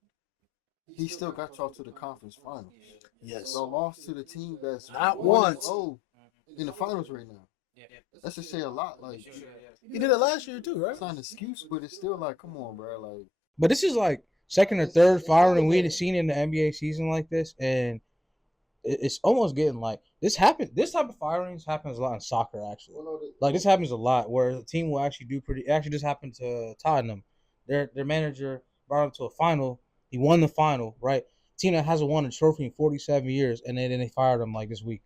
he still got y'all to the conference finals. Yes. So lost to the team that's not once in the finals right now. That's to say a lot. Like he did it last year too, right? It's not an excuse, but it's still like, come on, bro. Like, but this is like second or third firing we hadn't seen in the NBA season like this, and it's almost getting like this happened. This type of firings happens a lot in soccer, actually. Like this happens a lot where the team will actually do pretty. It actually just happened to Tottenham. Their manager brought them to a final. He won the final, right? Team that hasn't won a trophy in 47 years, and then they fired him like this week.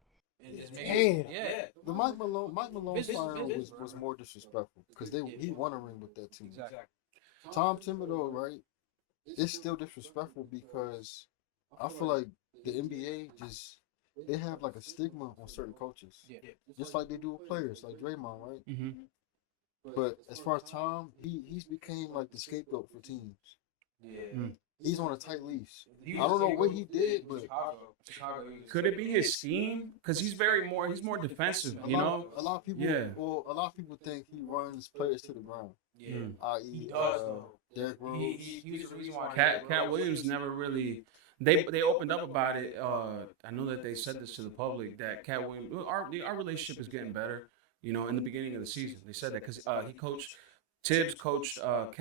Damn. Yeah. The Mike Malone firing was more disrespectful because he won a ring with that team. Exactly. Tom Thibodeau, right? It's still disrespectful because I feel like the NBA they have like a stigma on certain coaches, just like they do with players, like Draymond, right? Mm-hmm. But as far as Tom, he's became like the scapegoat for teams. Yeah. He's on a tight lease. I don't know what he did, but could it be his scheme? Because he's more defensive. a lot of people, a lot of people think he runs players to the ground. Yeah. I.e., Derrick Rose. He was the reason why Cat Williams never really. They opened up about it. I know that they said this to the public that Cat Williams, our relationship is getting better. You know, in the beginning of the season, they said that because Tibbs coached Karl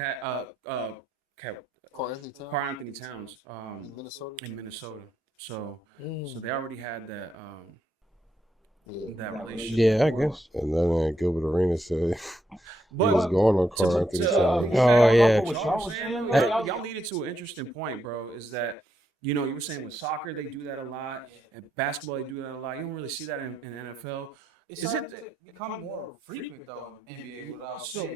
Anthony Towns in Minnesota. So they already had that relationship. Yeah, I guess. And then Gilbert Arenas said But he was going on Karl Anthony Towns. Oh, yeah. Y'all leaded to an interesting point, bro. Is that you were saying with soccer they do that a lot, and basketball they do that a lot. You don't really see that in NFL. Is it becoming more frequent though in NBA? So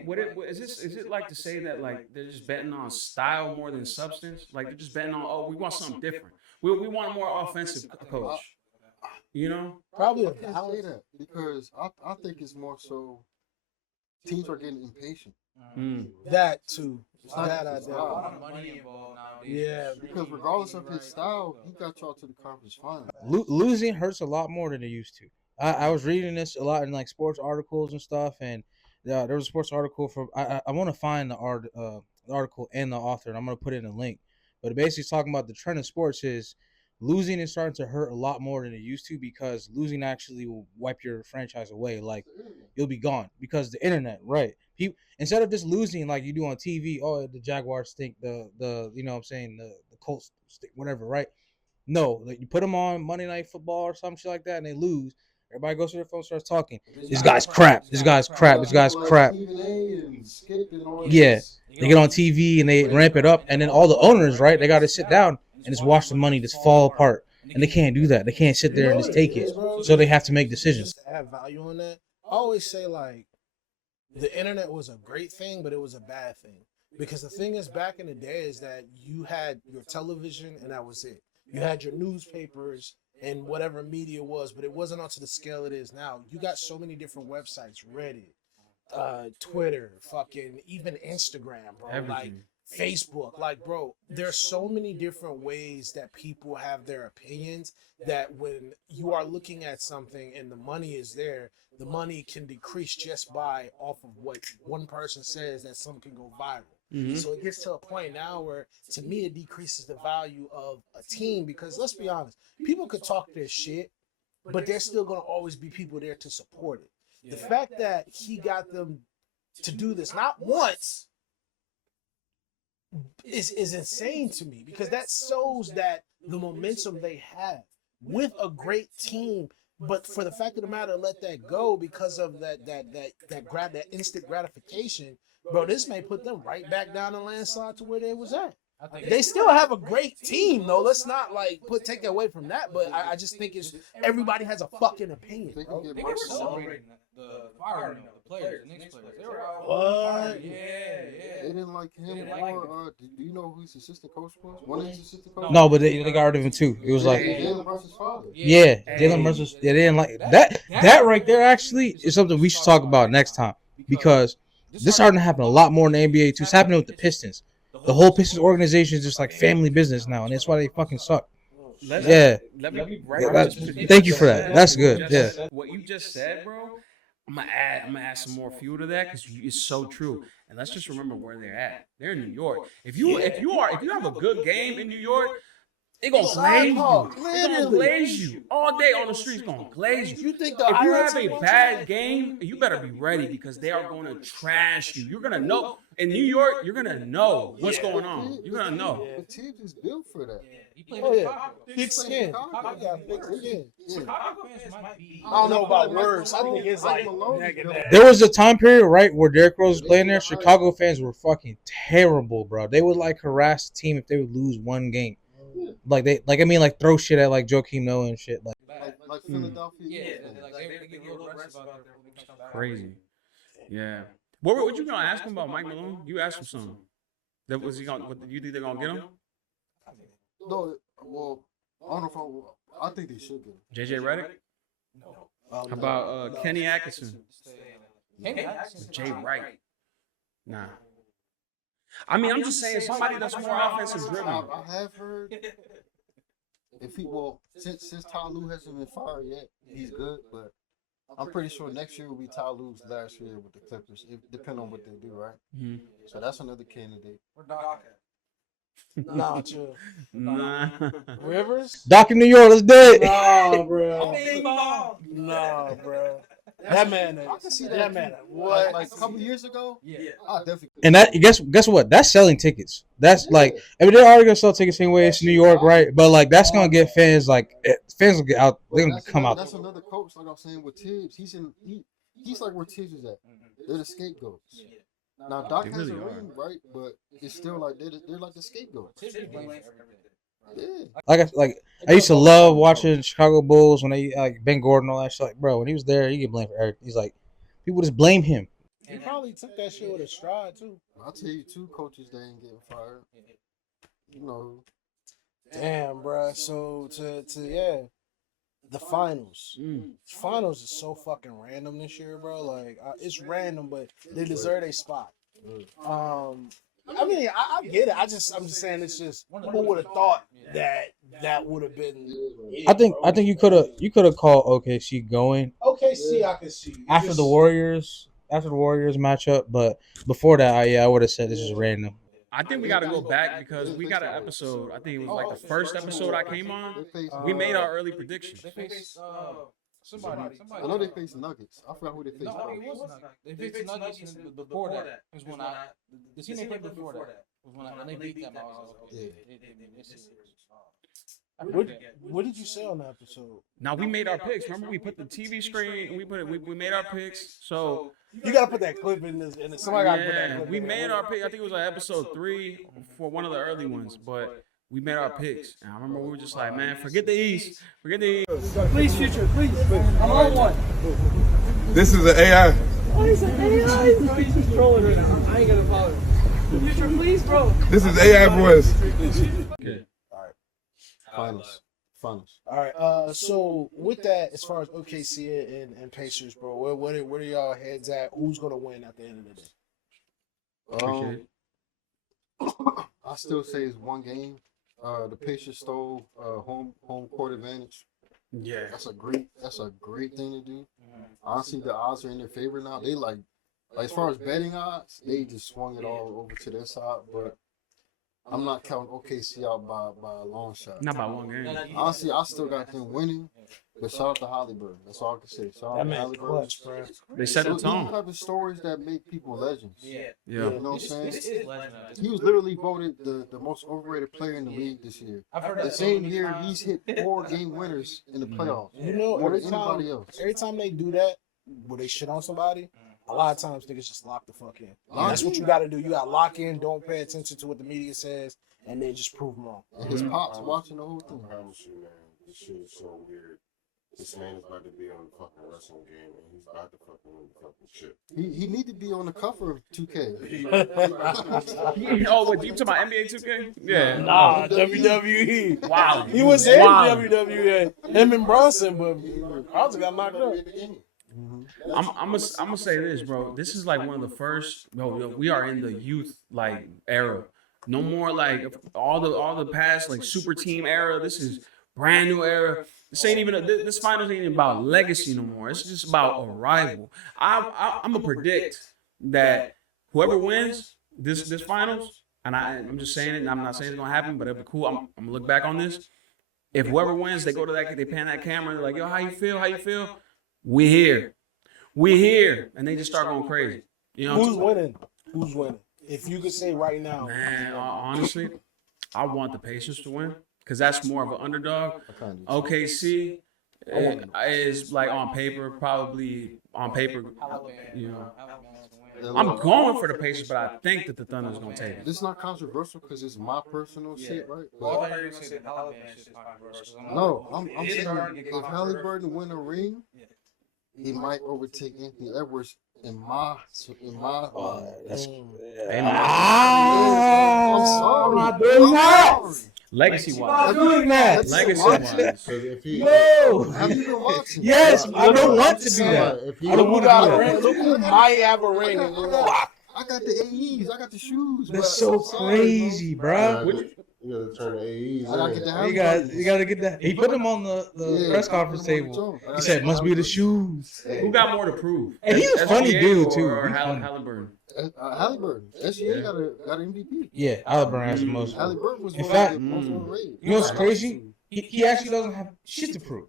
is it like to say that like they're just betting on style more than substance? Like they're just betting on we want something different. We want a more offensive coach. You know? Probably I can't say that because I think it's more so teams are getting impatient. That too. It's not That I his do. A lot style. of money involved nowadays. Yeah, Because regardless of his style, he got y'all to the conference final. Losing hurts a lot more than it used to. I was reading this a lot in like sports articles and stuff, and there was a sports article from I want to find the article and the author, and I'm gonna put it in a link. But it basically talking about the trend in sports is losing is starting to hurt a lot more than it used to because losing actually will wipe your franchise away. Like you'll be gone because the internet, right? People instead of just losing like you do on TV. Oh, the Jaguars stink. The you know what I'm saying the Colts, whatever, right? No, like you put them on Monday Night Football or some shit like that, and they lose. Everybody goes to their phone, starts talking. This guy's crap. This guy's crap. This guy's crap. Yeah, they get on TV and they ramp it up, and then all the owners, right? They got to sit down and just watch the money just fall apart, and they can't do that. They can't sit there and just take it. So they have to make decisions. Just to add value on that, I always say like the internet was a great thing, but it was a bad thing because the thing is, back in the day, is that you had your television and that was it. You had your newspapers and whatever media was, but it wasn't onto the scale it is now. You got so many different websites, Reddit, Twitter, fucking even Instagram, bro. Everything. Like Facebook, like, bro, there's so many different ways that people have their opinions that when you are looking at something and the money is there, the money can decrease just by off of what one person says that something can go viral. Mm-hmm. So it gets to a point now where, to me, it decreases the value of a team because, let's be honest, people could talk their shit, but there's still going to always be people there to support it. The fact that he got them to do this not once is insane to me because that shows that the momentum they have with a great team. But for the fact of the matter, let that go because of that instant gratification. Bro, this may put them right back down the landslide to where they was at. They still have a great team, though. Let's not like take away from that. But I just think it's everybody has a fucking opinion. They Bro. can They get were mercy. celebrating the firing of the players, the Knicks players. They were out. What? Yeah. They didn't like him. They didn't like Or do you know who his assistant coach was? One of his assistant coaches? No, but they got rid of him too. It was like, Jalen Brunson's father. yeah, Jalen Brunson. Yeah, they didn't like that. That right there actually is something we should talk about next time because this is starting to happen a lot more in the NBA too. It's happening with the Pistons. The whole Pistons organization is just like family business now, and that's why they fucking suck. Yeah. Let me Thank you for that. That's good. Yeah. What you just said, bro. I'm gonna add some more fuel to that because it's so true. And let's just remember where they're at. They're in New York. If you have a good game in New York, they're gonna glaze you. They're gonna glaze you all day on the streets. Gonna glaze you. You think If you have a bad game, you better be ready because they are going to trash you. You're gonna know in New York. You're gonna know what's going on. You're gonna know. The team is built for that. He played Oh in yeah, Chicago. thick skin. I got thick skin. Chicago fans might be. I don't know about worse. I think it's like negative. There was a time period, right, where Derrick Rose was playing there. Chicago fans were fucking terrible, bro. They would like harass the team if they would lose one game. Like throw shit at like Joakim Noah and shit. Like Philadelphia. Yeah, like they get real aggressive out there. When they come back. Crazy. Yeah. What you gonna ask him about Mike Malone? You asked him something. That was he gonna? You think they're gonna get him? No, well, I don't know if I think they should get him. JJ Redick? How about Kenny Atkinson? Jay Wright? Nah. I mean, I'm just saying somebody that's more offensive driven. I have heard if he since Ty Lue hasn't been fired yet, he's good, but I'm pretty sure next year will be Ty Lue's last year with the Clippers. It depends on what they do, right? Mm-hmm. So that's another candidate. We're Doc at. Nah, chill. Nah. Rivers? Doc in New York, let's do it. Nah, bro. Bing bong. Nah, bro. That man. I can see That man. Like What? a couple years ago, Yeah. I definitely. And that guess what? That's selling tickets. That's like I mean they're already gonna sell tickets anyway. It's New York, right? But like that's gonna get fans fans will get out. They're gonna come out. That's another coach, like I was saying with Tibbs. He's like where Tibbs is at. They're the scapegoats. Now Doc They has really a are. ring, right? But it's still like they're like the scapegoats. Yeah. I used to love watching Chicago Bulls when they like Ben Gordon and all that shit. Like, bro, when he was there, he get blamed for everything. He's like, people just blame him. He probably took that shit with a stride, too. I'll tell you, two coaches that ain't getting fired. You know, Damn, bro. So, yeah. The finals. Finals is so fucking random this year, bro. Like, it's random, but they deserve a spot. I mean, I get it. I'm just saying it's just who would have thought that would have been. Yeah, I think you could have called OKC going OKC. I can see after the Warriors matchup, but before that, I would have said this is random. I think we got to go back because we got an episode. I think it was like the first episode I came on. We made our early predictions. They faced somebody. I know they faced Nuggets. I forgot who they faced. No, it wasn't. They faced Nuggets before that. It was when the team they played before that. When they beat them, I was like, okay, Yeah. this is serious. What did you say on the episode? Now we made our picks. Remember, we put the TV screen. We made our picks. So You gotta put that clip in this. And somebody gotta put that yeah, clip. we in there. made our pick. I think it was like episode 3 for one of the early ones, but we made our picks. And I remember we were just like, man, forget the East, forget the East. Please, Future, please. I'm on one. This is an AI. What is it, AI? Bro, he's just trolling right now. I ain't gonna follow. Future, please, bro. This is AI voice. Finals. All right. So with that, as far as OKC and Pacers, bro, where are y'all heads at? Who's gonna win at the end of the day? Appreciate it. I still say it's one game. The Pacers stole home court advantage. Yeah. That's a great thing to do. Honestly, the odds are in their favor now. They like as far as betting odds, they just swung it all over to their side. But I'm not counting OKC out by a long shot. Not by one game. Honestly, I still got them winning. But shout out to Halliburton. That's all I can say. Shout out That to man Halliburton. clutch, bro. They set the These tone. type of stories that make people legends. Yeah. Yeah. You know what I'm saying? This is legend. He was literally voted the most overrated player in the league this year. I've heard The that so same many year, times. he's hit 4 game winners in the playoffs. You know, More every than anybody time, else. every time they do that, where they shit on somebody, a lot of times niggas just lock the fuck in. And Lock that's what in. you got to do. You got to lock in. Don't pay attention to what the media says, and then just prove them wrong. And his pops watching the whole thing. I promise you, man, this shit is so weird. This man is about to be on the fucking wrestling game, and he's about to fucking win the fucking shit. He need to be on the cover of 2K. Oh, what, you talking about NBA 2K? Yeah. Nah, WWE. Wow. He was in Wow. WWE. Him and Bronson, but Bronson got knocked up. I'm gonna say this, bro. This is like one of the first. We are in the youth like era. No more like all the past like super team era. This is brand new era. This ain't even this finals ain't even about legacy no more. It's just about arrival. I'm gonna predict that whoever wins this finals, and I'm just saying it. And I'm not saying it's gonna happen, but it'll be cool. I'm gonna look back on this. If whoever wins, they go to that, they pan that camera, they're like, yo, how you feel? How you feel? We here, and they just start going crazy. You know, Who's winning? Who's winning? If you could say right now, man, honestly, I want the Pacers to win because that's more of an underdog. OKC is like on paper, probably on paper. You know, I'm going for the Pacers, but I think that the Thunder's gonna take it. This is not controversial because it's my personal shit, right? Well, I But thought you were gonna say that Halliburton shit's controversial. no, I'm It is saying hard to get if controversial. Halliburton win a ring, he might overtake Anthony Edwards in my That's I'm sorry. I'm not doing that. Legacy I'm wise, not doing that. legacy Watch it. wise. Because if he, No. Have you been watching? Yes, I don't want to do that. if he, I don't want to got do a that. ring. Look who might have a ring. I got the AEs. I got the shoes. That's bro. so I'm sorry, crazy, bro. you gotta turn the AEs. bro. I gotta get the You Halliburton. got to get that. He put him on the Yeah, press I conference put him on the table. joint. I He gotta said, get "Must be the Halliburton. shoes." Who got more to prove? And he was a funny SGA dude, too. or He's funny. Halliburton. Halliburton. SGA got an MVP. Yeah, Halliburton has the most. Halliburton was In one fact- of the most overrated. You know what's crazy? He actually doesn't have shit to prove.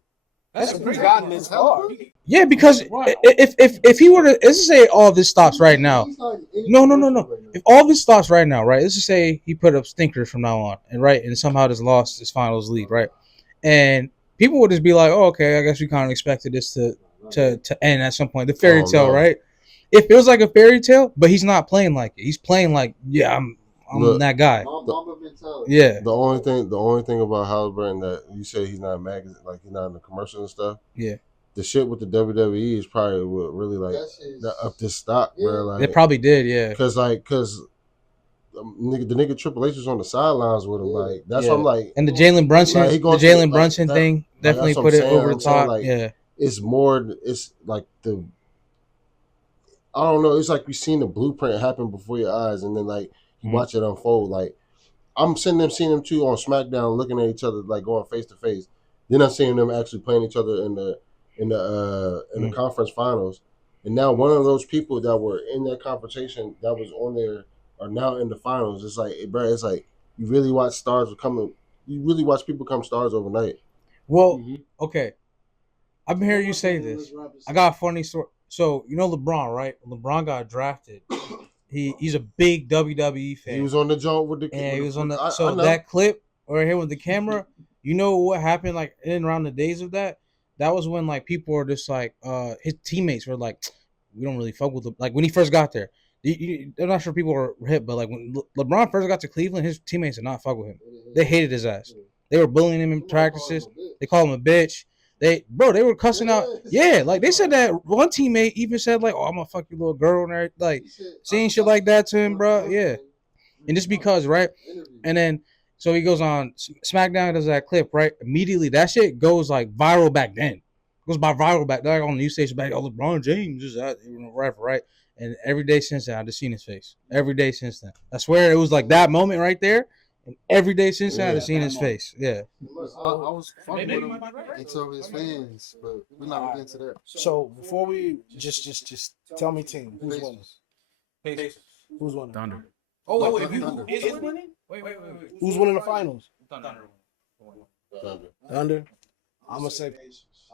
That's what we gotten this far. Yeah, because if he were to, let's just say all this stops right now. No. If all this stops right now, right? Let's just say he put up stinkers from now on, and right, and somehow just lost his finals lead, right? And people would just be like, "Oh, okay, I guess we kind of expected this to end at some point." The fairy Oh, tale, no. right? It feels like a fairy tale, but he's not playing like it. He's playing like, yeah, I'm Look, that guy. Mamba mentality. Yeah, The only thing about Halliburton that you say he's not a magazine, like he's not in the commercials and stuff. Yeah. The shit with the WWE is probably what really like That's his- that up this stock, bro. Like, they probably did. Yeah, because the nigga Triple H was on the sidelines with him. Like that's Yeah. what I'm like. and the Jalen Brunson, Like, he the going Jalen through, like, Brunson that- thing definitely that's what put I'm it saying. over the I'm saying, top. like, Yeah. It's more. It's like I don't know. It's like you seen the blueprint happen before your eyes, and then like you watch it unfold. Like I'm seeing them two on SmackDown, looking at each other, like going face to face. Then I'm seeing them actually playing each other in the conference finals. And now one of those people that were in that confrontation that was on there are now in the finals. It's like, bro, it's like you really watch stars becoming. You really watch people become stars overnight. Well, okay. I've been hearing you say this. I got a funny story. So you know LeBron, right? LeBron got drafted. He's a big WWE fan. He was on the joint with the. And he was on the. I So know. that clip right here with the camera, you know what happened? Like in and around the days of that, that was when like people were just like, his teammates were like, we don't really fuck with him. Like when he first got there, I'm not sure people were hip, but like when LeBron first got to Cleveland, his teammates did not fuck with him. They hated his ass. They were bullying him in practices. They called him a bitch. They were cussing out. Yeah, like they said that one teammate even said like, "Oh, I'm gonna fuck your little girl," and everything. Like saying shit like that to him, bro. Yeah, and just because, right? And then so he goes on SmackDown, does that clip, right? Immediately that shit goes like viral back then. Goes by viral back there on the news station back. Oh, LeBron James is that, whatever, right? And every day since then, I just seen his face. Every day since then, I swear it was like that moment right there. And every day since then, I just seen his face. Yeah. I was fucking with him until his fans, but we're not gonna get into that. So before we just tell me team who's winning. Pacers. Who's winning? Thunder. Oh wait, Thunder. is winning? Wait. Who's winning the finals? Thunder. Thunder. I'm gonna say.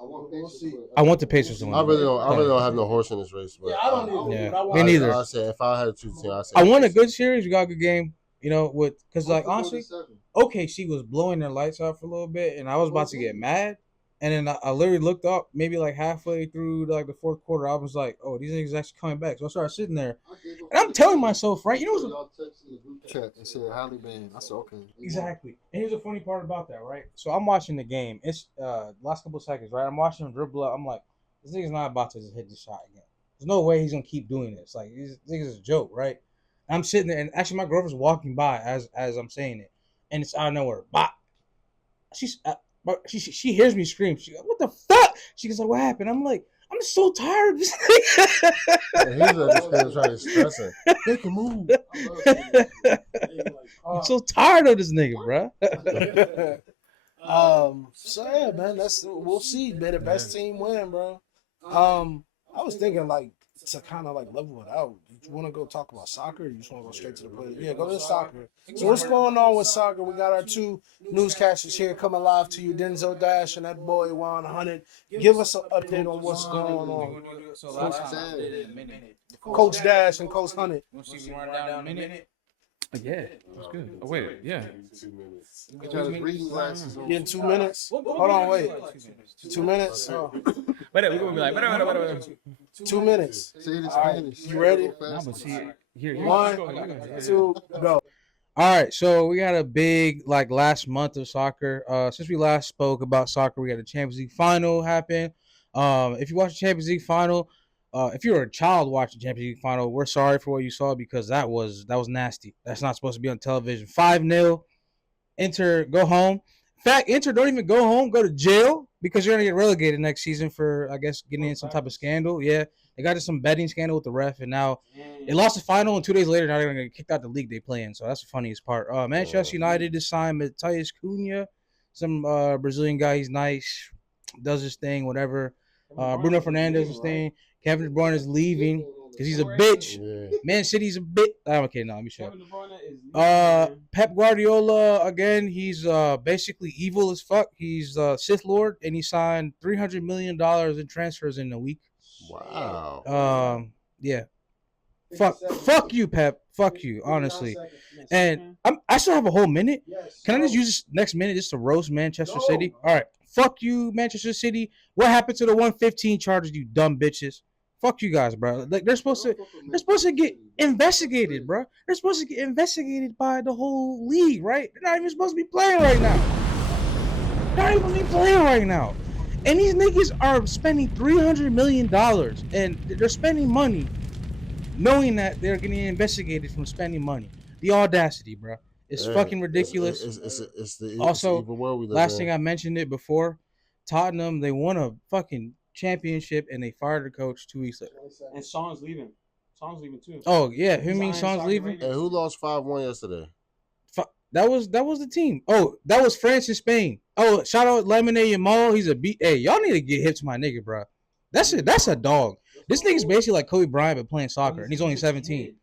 I want the Pacers to win. I really don't have no horse in this race. But, I don't either. Yeah, me neither. I said if I had to choose team, I say I won a good series. We got a good game. You know, because like honestly, OKC was blowing their lights out for a little bit, and I was about to get mad. And then I literally looked up, maybe like halfway through like the fourth quarter, I was like, "Oh, these niggas actually coming back." So I started sitting there, and I'm telling myself, right? You know what's Chat and said Halle Band. I said okay. exactly. And here's the funny part about that, right? So I'm watching the game. It's last couple of seconds, right? I'm watching him dribble up. I'm like, this nigga's not about to just hit the shot again. There's no way he's gonna keep doing this. Like this nigga's a joke, right? And I'm sitting there, and actually my girlfriend's walking by as I'm saying it, and it's out of nowhere. Bop. She hears me scream. She goes, "What the fuck?" She goes like, "What happened?" I'm like, "I'm just so tired of this nigga." And he's just trying to stress her. They can move. I'm so tired of this nigga, bro. So yeah, man, we'll see. May the best team win, bro. I was thinking like to kind of like level it out. You want to go talk about soccer? Or you just want to go straight to the play? Yeah, go to the soccer. So what's going on with soccer? We got our two newscasters here coming live to you, Denzel Dash and that boy Juan 100. Give us an update on what's going on. So last time I did it in a minute. Coach Dash and Coach 100. We'll see if we run down in a minute. Yeah, that's good. Oh wait, yeah. Get your reading glasses on. In 2 minutes. Hold on, wait. 2 minutes. Oh. Wait, we're gonna be like, wait. 2 minutes. Say it in All right, Spanish. you ready? Nah, but see, here, 1, 2, go. All right, so we got a big like last month of soccer. Since we last spoke about soccer, we had a Champions League final happen. If you watch the Champions League final, if you're a child watching Champions League final, we're sorry for what you saw because that was nasty. That's not supposed to be on television. 5-0. Inter go home. In fact, Inter don't even go home, go to jail because you're gonna get relegated next season for I guess getting in some type of scandal. Yeah, they got into some betting scandal with the ref, and now they lost the final. And 2 days later, now they're gonna get kicked out the league they play in. So that's the funniest part. Manchester United just signed Matheus Cunha, some Brazilian guy. He's nice, does his thing, whatever. Bruno Fernandes his thing. Kevin De Bruyne is leaving because he's a bitch. Yeah. Man City's a bitch. I'm okay, no, let me show. Pep Guardiola again. He's basically evil as fuck. He's Sith Lord, and he signed $300 million in transfers in a week. Wow. Yeah. Fuck you, Pep. Fuck you, honestly. And I still have a whole minute. Can I just use this next minute just to roast Manchester City? All right. Fuck you, Manchester City. What happened to the 115 charges, you dumb bitches? Fuck you guys, bro. Like they're supposed to get investigated, bro. They're supposed to get investigated by the whole league, right? They're not even supposed to be playing right now. And these niggas are spending $300 million, and they're spending money, knowing that they're getting investigated from spending money. The audacity, bro. It's fucking ridiculous. It's Also, evil world we live last in. thing I mentioned it before, Tottenham, they won a fucking championship and they fired the coach 2 weeks later. And Song's leaving. Song's leaving too. Oh yeah, who means Song's leaving? And who lost 5-1 yesterday? That was the team. Oh, that was France and Spain. Oh, shout out Lemonade Yamal. He's a beat. Hey, y'all need to get hip to my nigga, bro. That's a dog. This nigga's basically like Kobe Bryant but playing soccer, and he's only 17.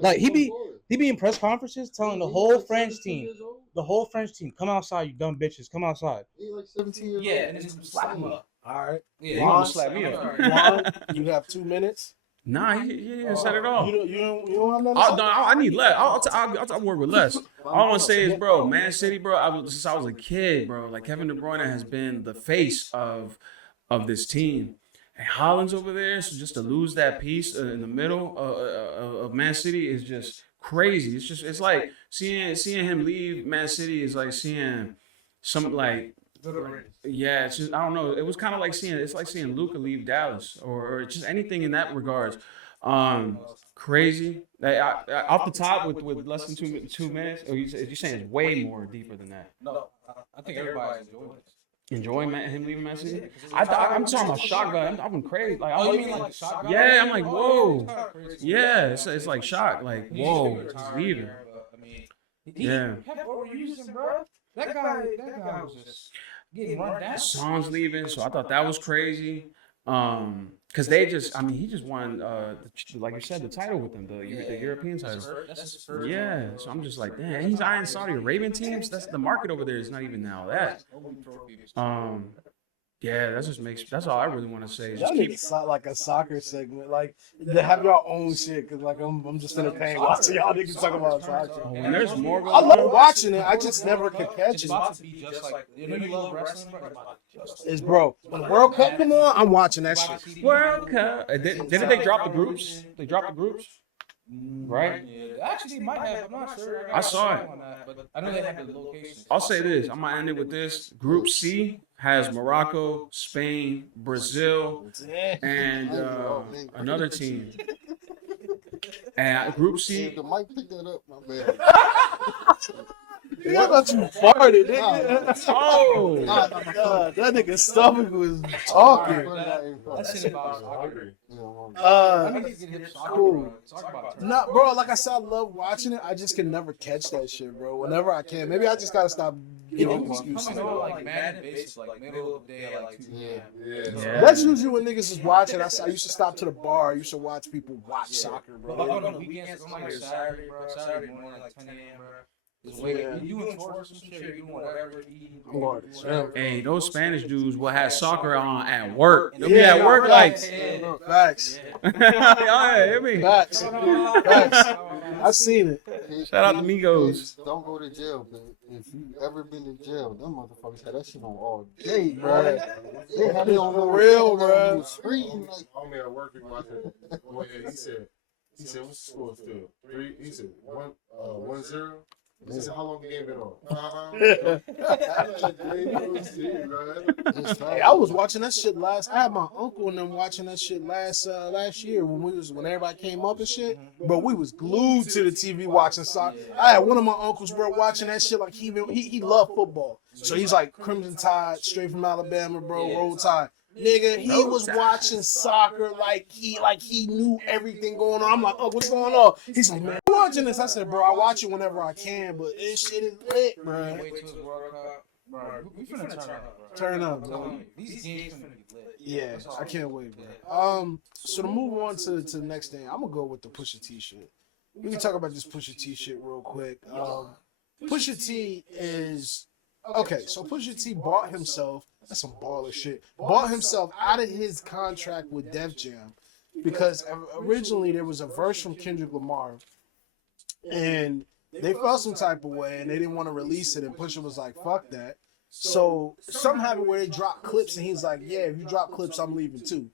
Like he be in press conferences telling the whole French team, come outside, you dumb bitches, come outside. He like 17 years old. Yeah, and then slap him up. All right. Yeah, Juan, slap me up. Juan, you have 2 minutes. Nah, he didn't said it all. You don't have nothing. I need less. I'll work with less. All I want to say is, bro, Man City, bro. Since I was a kid, bro. Like Kevin De Bruyne has been the face of this team, and Holland's over there. So just to lose that piece in the middle of Man City is just crazy. It's like seeing him leave Man City is like seeing some like. Yeah, it's just I don't know. It was kind of like seeing Luka leave Dallas or just anything in that regards. Crazy. Off the top with less than 2 minutes. Or you saying it's way more deeper than that? No, I think everybody's enjoying it. Enjoying him leaving Man City? I'm talking about shock value. I'm crazy. Like, Oh, you mean like shock value? yeah, I'm like, whoa. Yeah, it's like shock. Like, whoa, he's leaving. Yeah. Kept overusing, bro. That guy was just getting run down. Songs leaving, so I thought that was crazy. Because he just won, like you said, the title with them, the European title. Yeah, so I'm just like, damn, he's eyeing Saudi Arabian teams. That's the market over there is not even now that. Yeah, that's all I really want to say. Is Y'all just keep. niggas like a soccer segment, like they have your own shit. Cause like I'm just entertained watching y'all niggas talk about soccer. When there's more going I love on, watching it. I just never could catch It's it. about to be just like you love wrestling, bro. It's bro. When the World Cup come on, I'm watching that shit. World Cup. Didn't they drop the groups? They dropped the groups, right? Yeah, actually, they might have. I'm not sure. I saw it. On that, but I know they have the location. I'll say this. I'm gonna end it with this. Group C has Morocco, Spain, Brazil, and another team. And Group C. The mic picked that up, my bad. What about you farted, nigga? Oh, God, that nigga's stomach was talking. That shit about soccer. Cool. Nah, bro, like I said, I love watching it. I just can never catch that shit, bro. Whenever I can. Maybe I just gotta stop giving excuses. Like Madden basis, like middle of the day, like 2 p.m. yeah. That's usually when niggas is watching. I used to stop to the bar. I used to watch people watch soccer, But bro. like on the weekends, I'm like Saturday, bro. Saturday morning, like 10 a.m., bro. Just wake up. You doing chores or some shit, you doing whatever, eating. I'm going to gym. Hey, those Spanish dudes will have soccer on at work. They'll be at work like. Facts. Yeah, hear me. Facts. I've seen it. Shout out to Migos. Don't go to jail, but if you ever been to jail, them motherfuckers had that shit on all day, bro. They had it on the real, bro. Screen like. Homie at work, we watching. Well, yeah, he said, what's the score still? 3. He said 1-0. He said, how long the game been on? Hey, I was watching that shit last. I had my uncle and them watching that shit last year when everybody came up and shit. Bro, we was glued to the TV watching soccer. I had one of my uncles, bro, watching that shit like he loved football. So he's like Crimson Tide, straight from Alabama, bro, Roll Tide. Nigga, he was watching soccer like he knew everything going on. I'm like, oh, what's going on? He's like, man, I'm watching this. I said, bro, I watch it whenever I can, but this shit is lit, bro. Wait till the World Cup. Bro, we finna turn up, bro. Turn up, bro. These games finna be lit. Yeah, I can't wait, bro. So to move on to the next thing, I'm gonna go with the Pusha T shit. We can talk about this Pusha T shit real quick. Pusha T is okay. So Pusha T bought himself. That's some baller shit. Bought himself out of his contract with Def Jam because originally there was a verse from Kendrick Lamar, and they felt some type of way and they didn't want to release it. And Pusha was like, "Fuck that." So something happened where they dropped clips, and he's like, "Yeah, if you drop clips, I'm leaving too."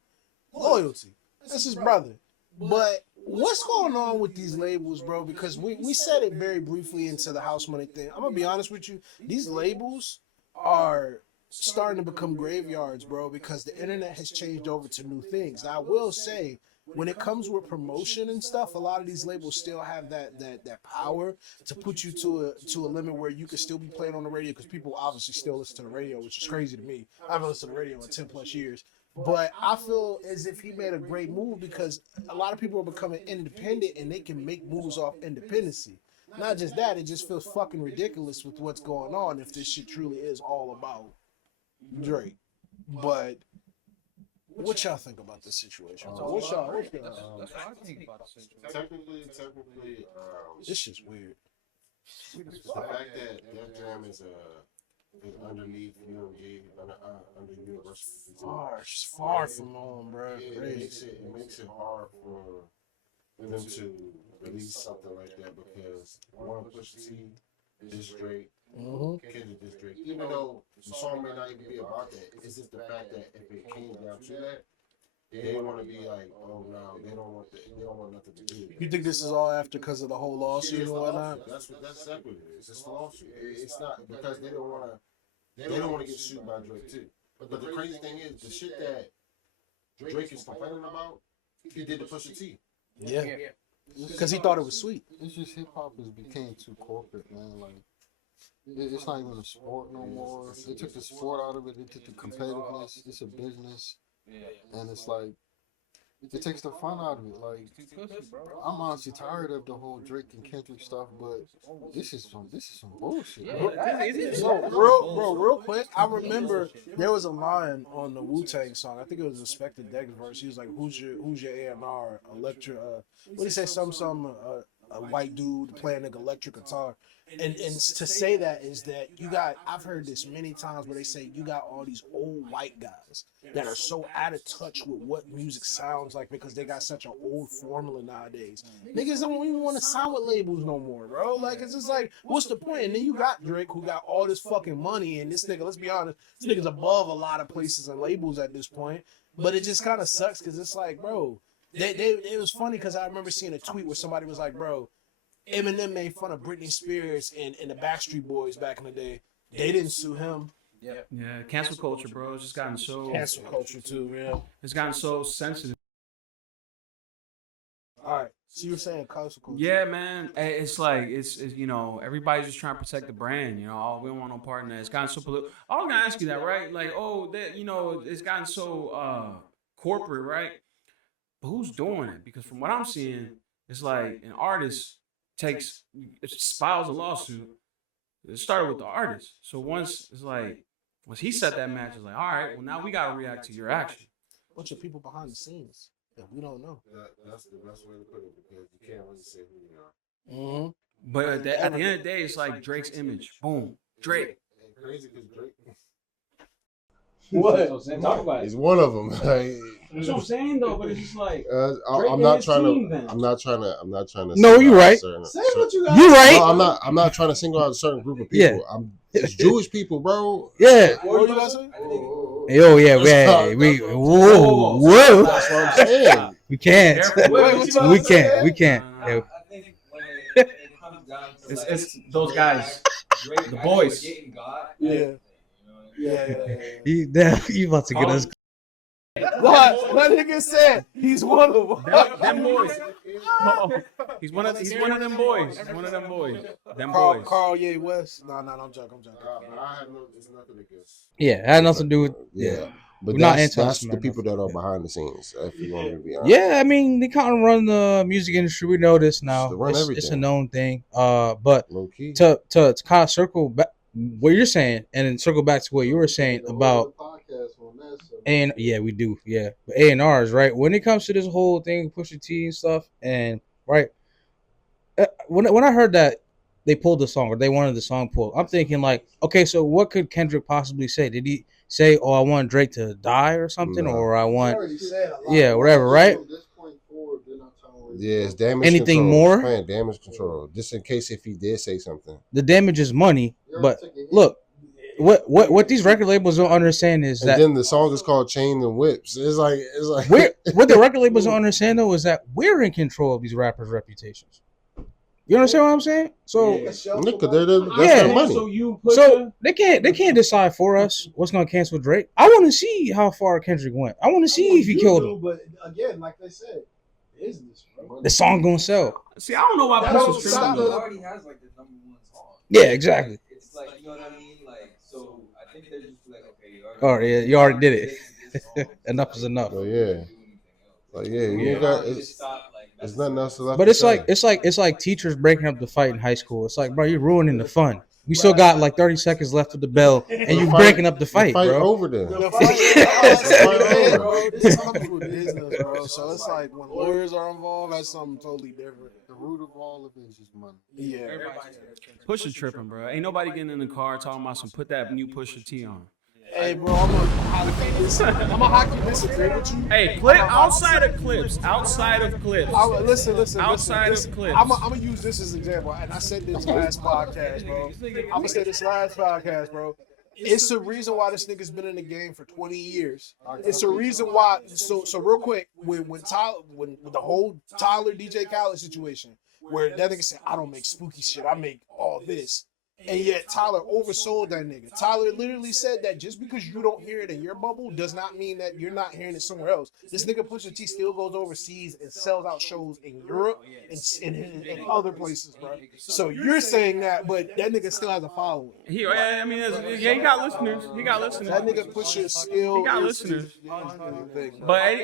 Loyalty. That's his brother. But what's going on with these labels, bro? Because we said it very briefly into the House Money thing. I'm gonna be honest with you. These labels are starting to become graveyards, bro, because the internet has changed over to new things. Now, I will say, when it comes with promotion and stuff, a lot of these labels still have that power to put you to a limit where you can still be playing on the radio, because people obviously still listen to the radio, which is crazy to me. I haven't listened to the radio in 10 plus years. But I feel as if he made a great move because a lot of people are becoming independent and they can make moves off independency. Not just that, it just feels fucking ridiculous with what's going on if this shit truly is all about Drake. But what y'all think about this situation? That's what I think about the situation. Technically, this shit's weird. the fact that Def Jam is underneath UMG, under University. Far from home, bro. Yeah, it makes it hard for them to release something like that because one Pusha T, this Drake, Kendrick, this Drake. Even though the song may not even be about that, it's just the fact that if it came down to that, they want to be like, oh no, they don't want that. They don't want nothing to do with it. You think this is all after because of the whole lawsuit and whatnot? That's exactly what it is. It's the lawsuit. It's not because they don't want to get sued by Drake too. But the crazy thing is the shit that Drake is complaining about, he did to Pusha T. Yeah. Because he thought it was sweet. It's just hip hop has became too corporate, man. Like it's not even a sport no more. They took the sport out of it. They took the competitiveness. It's a business, and it's like it takes the fun out of it. Like I'm honestly tired of the whole Drake and Kendrick stuff, but this is some bullshit. Real quick, I remember there was a line on the Wu-Tang song. I think it was Inspector Deck's verse. He was like, "Who's your A&R? Electric? What do you say? A white dude playing like electric guitar." And to say that is that I've heard this many times where they say you got all these old white guys that are so out of touch with what music sounds like because they got such an old formula nowadays. Niggas don't even want to sign with labels no more, bro. Like, it's just like, what's the point? And then you got Drake who got all this fucking money, and this nigga, let's be honest, this nigga's above a lot of places and labels at this point. But it just kind of sucks because it's like, bro, it was funny because I remember seeing a tweet where somebody was like, bro, Eminem made fun of Britney Spears and the Backstreet Boys back in the day. They didn't sue him. Yeah, cancel culture, bro. It's just gotten so cancel culture too, man. It's gotten so sensitive. All right, so you were saying cancel culture? Yeah, man. It's like it's you know, everybody's just trying to protect the brand. You know, oh, we don't want no part in that. It's gotten so political. I was gonna ask you that, right? Like, oh, that it's gotten so corporate, right? But who's doing it? Because from what I'm seeing, it's like an artist files a lawsuit. It started with the artist. So once he set that match, it's like, all right, well now we gotta react to your action. Bunch of people behind the scenes that we don't know. That's the best way to put it because you can't really say who they are. But at the end of the day, it's like Drake's image. Boom, Drake. And crazy because Drake. What? Talk about it. He's one of them. That's what I'm saying though, but it's just like I'm not trying to. No, you're right. say what you got. You're right. No, I'm not trying to single out a certain group of people. Yeah. It's Jewish people, bro. Yeah. What you guys say? Oh yeah, whoa. That's what I'm saying. We can't. We can't. I think when it comes down to It's those guys, the boys. Yeah. You about to get us. What? That nigga said he's one of them. Them boys. He's one of them boys. He's one of them boys. Them boys. Carl Ye West. No, I'm joking. But I have it's nothing against. Yeah, it had nothing to do with. But We're not that's the anti-Semitic. people that are behind the scenes. If you want to be honest. Yeah, I mean they kind of run the music industry. We know this now. They run It's a everything. known thing. But Low key. to kind of circle back what you're saying, and then circle back to what you were saying about. And yeah, we do. Yeah, but A&Rs, right? When it comes to this whole thing, Pusha T and stuff, and right, when I heard that they pulled the song or they wanted the song pulled, I'm thinking like, okay, so what could Kendrick possibly say? Did he say, "Oh, I want Drake to die" or something, No. or I want, whatever, right? Yeah, it's damage Anything control. more? Playing damage control, just in case if he did say something. The damage is money, but look, what these record labels don't understand is And that then the song is called "Chain and Whips." It's like what the record labels don't understand though is that we're in control of these rappers' reputations. You understand what I'm saying? So look, that's Yeah. their money. So you So they can't decide for us what's gonna cancel Drake. I want to see how far Kendrick went. I want to see if he killed him. But again, like they said, business, bro. The song gonna sell. See, I don't know why That Pusha's don't stop tripping. the- already has like the number one song. Yeah, exactly. It's like, you know what I mean? Like, so I think they're just like, okay, You already did it. Enough is enough. Oh yeah, like you got it's nothing else left. But to it's say. like it's like teachers breaking up the fight in high school. It's like, bro, you're ruining the fun. We still got like 30 seconds left of the bell, and you breaking up the fight, fight bro. over there. The fight, bro. This comes with business, bro. So it's like when lawyers are involved, that's something totally different. The root of all of it is just money. Yeah. Pusha tripping, bro. Ain't nobody getting in the car talking about some put that new Pusha T on. Hey, bro, I'm a hockey disagree with you. Hey, outside of clips. Listen. Outside of clips. I'm gonna use this as an example, and I said this last podcast, bro. I'm gonna say this last podcast, bro. It's the reason why this nigga's been in the game for 20 years. It's the reason why. So real quick, when the whole Tyler DJ Khaled situation, where that nigga said, "I don't make spooky shit, I make all this." And yet Tyler oversold that nigga. Tyler literally said that just because you don't hear it in your bubble does not mean that you're not hearing it somewhere else. This nigga Pusha T still goes overseas and sells out shows in Europe and other places, bro. So you're saying that, but that nigga still has a following. He got listeners. That nigga Pusha still. He got listeners. But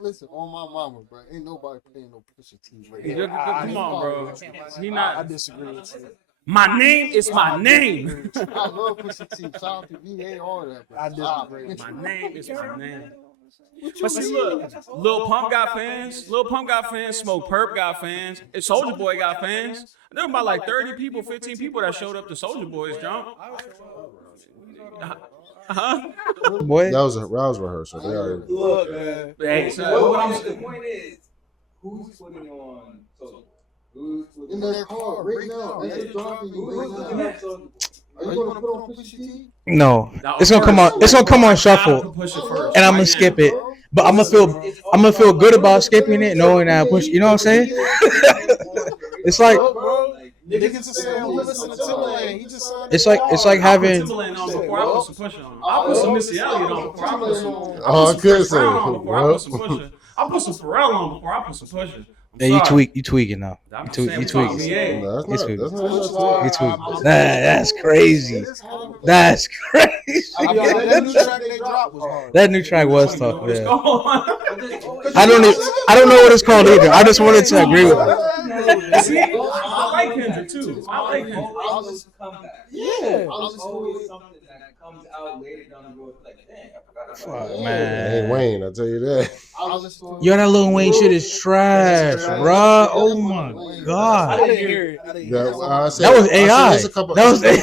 Listen, on my mama, bro. Ain't nobody playing no Pusha T. come on, bro. I disagree with you. My name is my name. I love Pusha T. Shout out to VA, all that, bro. I disagree. My name is my name. But see, look, Lil Pump got fans. Smoke Perp got fans. And Soulja Boy got fans. There were about like 30 people, 15 people that showed up to Soulja Boy's jump. Boy, That was rehearsal. They already. Look, man. Hey, so what I'm The point is, who's putting on Soulja Boy? In their car right now. As they're dropping you right now. Are you gonna put on Pusha T? no, it's gonna come on. It's gonna come on shuffle, and I'm gonna skip it. But I'm gonna feel good about skipping it, knowing that Push. You know what I'm saying? It's like Niggas just saying, listen to Timberland. He just signed. it's like having. Timberland on before I put some Pusha on. I put some Missy Elliott on before I put some. Oh, I could say. Brown on before I put some Pusha. I put some Pharrell on before I put some Pusha. Hey, you tweaking now. You tweaking. No, that's You not. tweaking. That's not. You tweaking. That's crazy. That's crazy. That new track they dropped was hard. That new track was tough. What's Yeah. going on? I don't know what it's called either. I just wanted to agree with it. See, I like Kendrick too. I like him. Yeah. Always something that comes out later down the road. Like, dang, I forgot about that. Fuck, Hey, man. Wayne, I tell you that. Yo, that Lil Wayne shit is trash, bruh. Oh my I god. didn't hear it. That was AI. That was AI.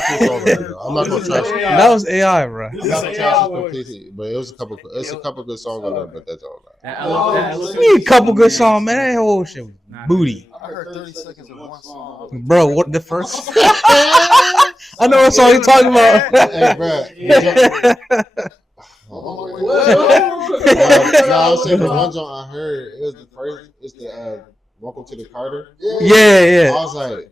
I'm not gonna trash it. That was AI, bro. I'm not gonna trash it completely, but it was a couple. It's a couple good songs on there, but that's all. We need a couple good songs, man. That whole shit was booty. I heard 30 seconds of one song. Bro, what the first? I know what song you're talking about. Hey, bro. No, I was saying the one song I heard. It was the first. It's the "Welcome to the Carter." Yeah. I was like,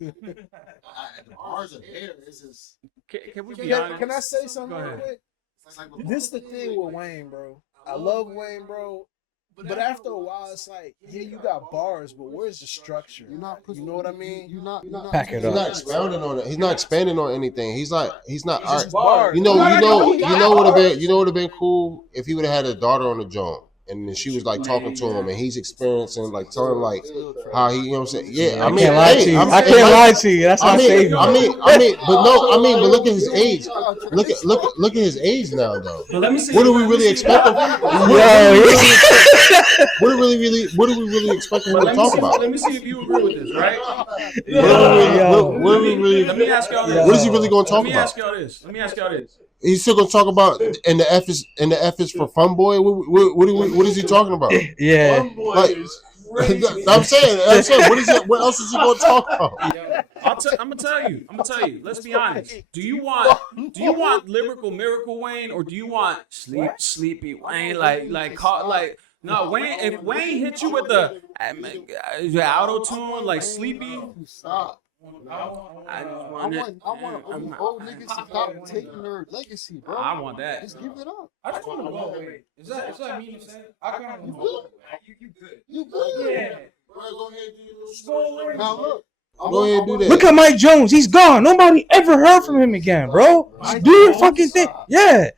The bars are there. It's just. Can we be honest? Can I say something Go real ahead. quick? This the thing with Wayne, bro. I love Wayne, bro. But after a while, it's like, yeah, you got bars, but where's the structure? You know what I mean? You're not. Pack it he's up. not expounding on it. He's not expanding on anything. He's not. It's All just right. bars. You know what would have been cool if he would have had a daughter on the joint. And then she was like talking to him, and he's experiencing, like telling him like how he, you know what I'm saying? Yeah, I can't lie to you. I can't lie to you. That's not safe. But look at his age. Look at his age now, though. But let me see. What do we really expect him? What do we really expect him to talk about? Let me see if you agree with this, right? What do we really? Let me ask y'all this. What is he really going to talk Let me about? ask y'all this. He's still going to talk about and the F is for fun boy. What is he talking about? Yeah. Like, I'm saying, what else is he going to talk about? I'm gonna tell you. Let's be honest. Do you want lyrical miracle Wayne, or do you want sleepy Wayne? No, Wayne. If Wayne hit you with the auto tune like sleepy. Stop. I want old niggas to stop taking their legacy, bro. I want that. Just give it up. I just want to know. Wait, is that me? You said I kind of You know. good? You good? Yeah. Go ahead and do your little story. Now look. Go ahead and do that. Look at Mike Jones. He's gone. Nobody ever heard from him again, bro. Just do your fucking thing. Yeah.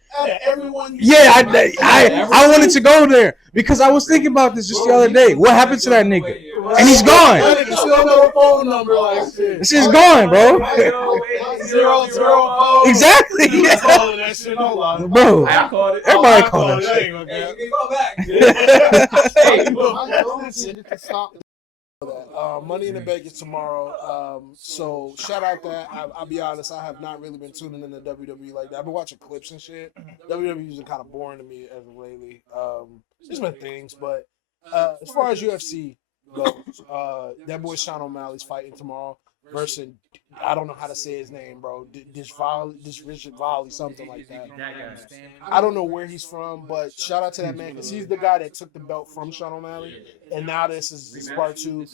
Everyone. Yeah, I wanted to go there because I was thinking about this just the other day. What happened to that nigga? And he's gone. That nigga still know a phone number like shit. This is gone, bro. 004. Exactly. You was calling that shit, no lie. Bro, I called it. everybody called that Hey, shit. Hey, you go back. Hey, look. I don't need to stop. Money in the Bank is tomorrow. So shout out that. I'll be honest, I have not really been tuning into WWE like that. I've been watching clips and shit. WWE's been kind of boring to me as of lately. There's been things, but as far as UFC goes, that boy Sean O'Malley's fighting tomorrow versus, I don't know how to say his name, bro. This Richard Volley, something like that. I don't know where he's from, but shout out to that man because he's the guy that took the belt from Sean O'Malley, and now this is part two.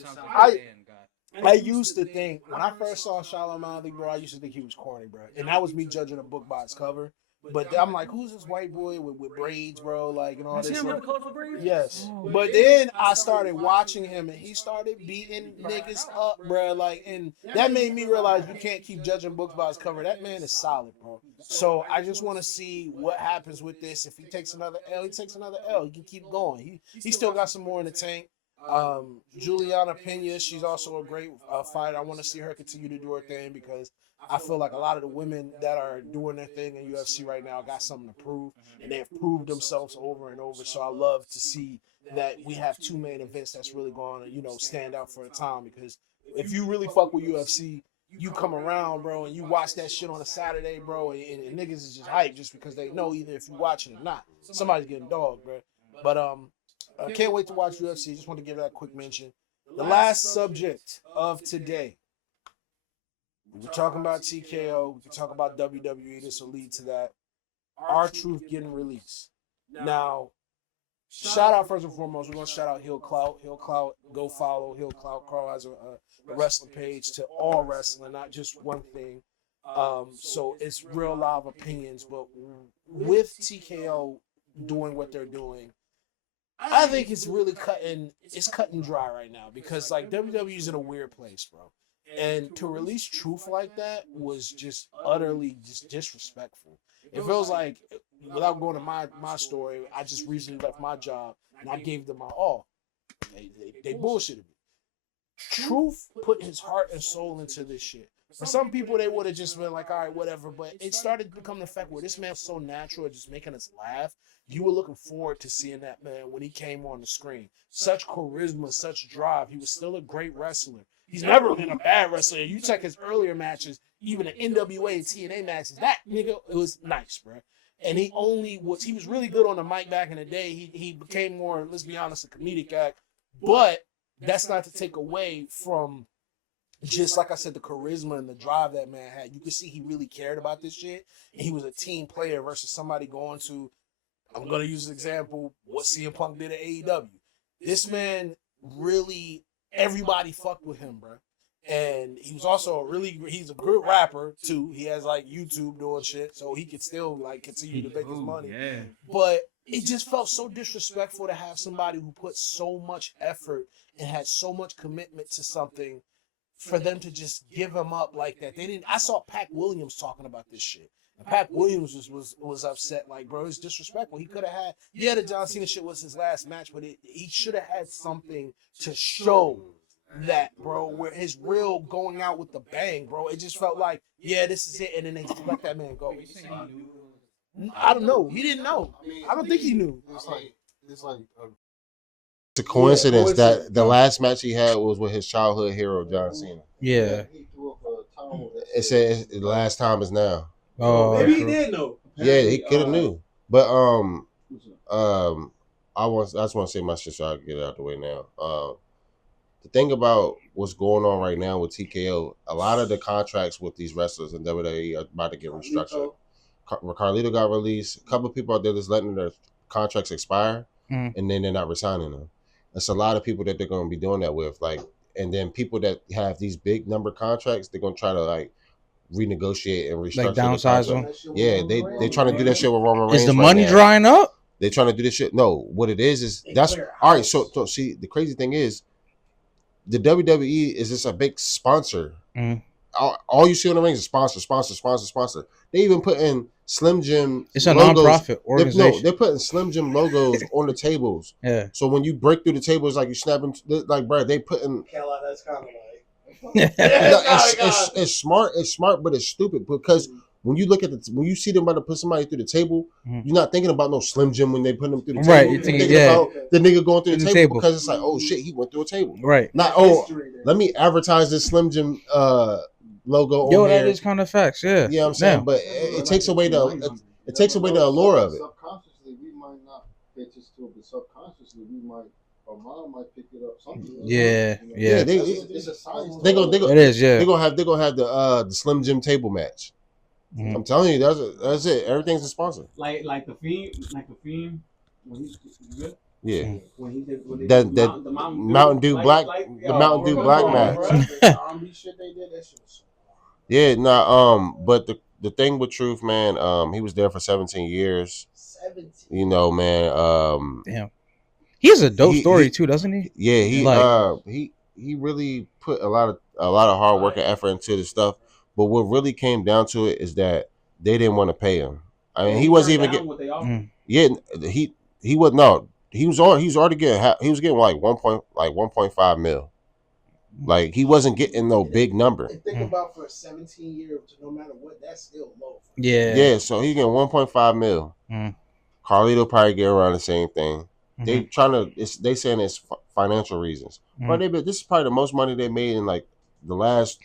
I used to think when I first saw Sean O'Malley, bro, I used to think he was corny, bro, and that was me judging a book by its cover. But I'm like, who's this white boy with braids, bro? Like, and all this. Him with the colorful braids? Yes. But then I started watching him, and he started beating niggas up, bro. Like, and that made me realize you can't keep judging books by its cover. That man is solid, bro. So I just want to see what happens with this. If he takes another L, he takes another L. He can keep going. He still got some more in the tank. Juliana Pena, she's also a great fighter. I want to see her continue to do her thing because I feel like a lot of the women that are doing their thing in UFC right now got something to prove, and they have proved themselves over and over. So I love to see that we have two main events that's really going to, stand out for a time. Because if you really fuck with UFC, you come around, bro, and you watch that shit on a Saturday, bro, and niggas is just hyped just because they know either if you watching or not, somebody's getting dogged, bro. But I can't wait to watch UFC. Just want to give that a quick mention. The last subject of today. We're talking about TKO. We can talk about WWE. This will lead to that. R-Truth getting released. Now, shout out first and foremost. We're going to shout out Hill Clout. Hill Clout, go follow Hill Clout. Carl has a wrestling page to all wrestling, not just one thing. So it's real live opinions. But with TKO doing what they're doing, I think it's really cutting dry right now because like WWE's in a weird place, bro. And to release truth like that was just utterly just disrespectful. It feels like, without going to my story, I just recently left my job and I gave them my all. They bullshitted me. Truth put his heart and soul into this shit. For some people, they would have just been like, all right, whatever. But it started to become the fact where this man was so natural at just making us laugh. You were looking forward to seeing that man when he came on the screen. Such charisma, such drive. He was still a great wrestler. He's never been a bad wrestler. You check his earlier matches, even the NWA and TNA matches, that nigga, it was nice, bro. And he was really good on the mic back in the day. He became more, let's be honest, a comedic act. But that's not to take away from just, like I said, the charisma and the drive that man had. You could see he really cared about this shit. And he was a team player versus somebody going to, I'm going to use an example, what CM Punk did at AEW. This man really, everybody fucked with him, bro. And he was also he's a good rapper too. He has like YouTube doing shit, so he could still like continue to make his money. Yeah. But it just felt so disrespectful to have somebody who put so much effort and had so much commitment to something for them to just give him up like that. They didn't. I saw Pat Williams talking about this shit. And Pat Williams was upset, like, bro, it's disrespectful. He could have had, yeah, the John Cena shit was his last match, but he should have had something to show that, bro, where his real going out with the bang, bro. It just felt like, yeah, this is it, and then they just let that man go. I don't know. He didn't know. I don't think he knew. It's like It's a coincidence that the last match he had was with his childhood hero, John Cena. Yeah. It says the last time is now. Oh, Maybe he did know. Yeah, he could have knew. But I just want to say my shit so I can get it out the way now. The thing about what's going on right now with TKO, a lot of the contracts with these wrestlers in WWE are about to get restructured. Carlito got released. A couple of people out there just letting their contracts expire, and then they're not resigning them. There's a lot of people that they're going to be doing that with. Like, and then people that have these big number contracts, they're going to try to like renegotiate and restructure. like downsize them. Yeah, they trying to do that shit with Roman Reigns. Is the money drying up? They trying to do this shit. No, what it is that's all right. So see, the crazy thing is, the WWE is just a big sponsor. All you see on the ring is sponsor. They even put in Slim Jim. It's a logos. nonprofit organization. They're putting Slim Jim logos on the tables. Yeah. So when you break through the tables, like you snapping, like bro, they putting. That's kind of like. It's smart. It's smart, but it's stupid because when you look at when you see them about to put somebody through the table, you're not thinking about no Slim Jim when they put them through the table. Right. You're thinking about the nigga going through the table because it's like, oh shit, he went through a table. Right. Not let me advertise this Slim Jim logo. Yo, on that here. is kind of facts. Yeah. Yeah, I'm saying, but it takes away the allure of it. Subconsciously, we might not pay attention to it, but subconsciously, we might. Our mom might pick it up. Something. Yeah. It's a science. They go. It is. Yeah. They're gonna have the Slim Jim table match. Mm-hmm. I'm telling you, that's it. Everything's a sponsor. Like the theme. When he's good. Yeah. When he did The Mountain Dew Black match. Yeah, but the thing with Truth, man, he was there for 17 years. 17. You know, man. Damn. He has a dope story too, doesn't he? Yeah, he really put a lot of hard work and effort into the stuff. But what really came down to it is that they didn't want to pay him. I mean, he wasn't even getting. Yeah, he was no. He was already getting. He was getting like 1.5 mil. Like he wasn't getting no big number. And think about for 17 years, no matter what, that's still low. Yeah. Yeah, so he getting 1.5 mil. Carlito probably get around the same thing. They trying to. They saying it's financial reasons, but this is probably the most money they made in like the last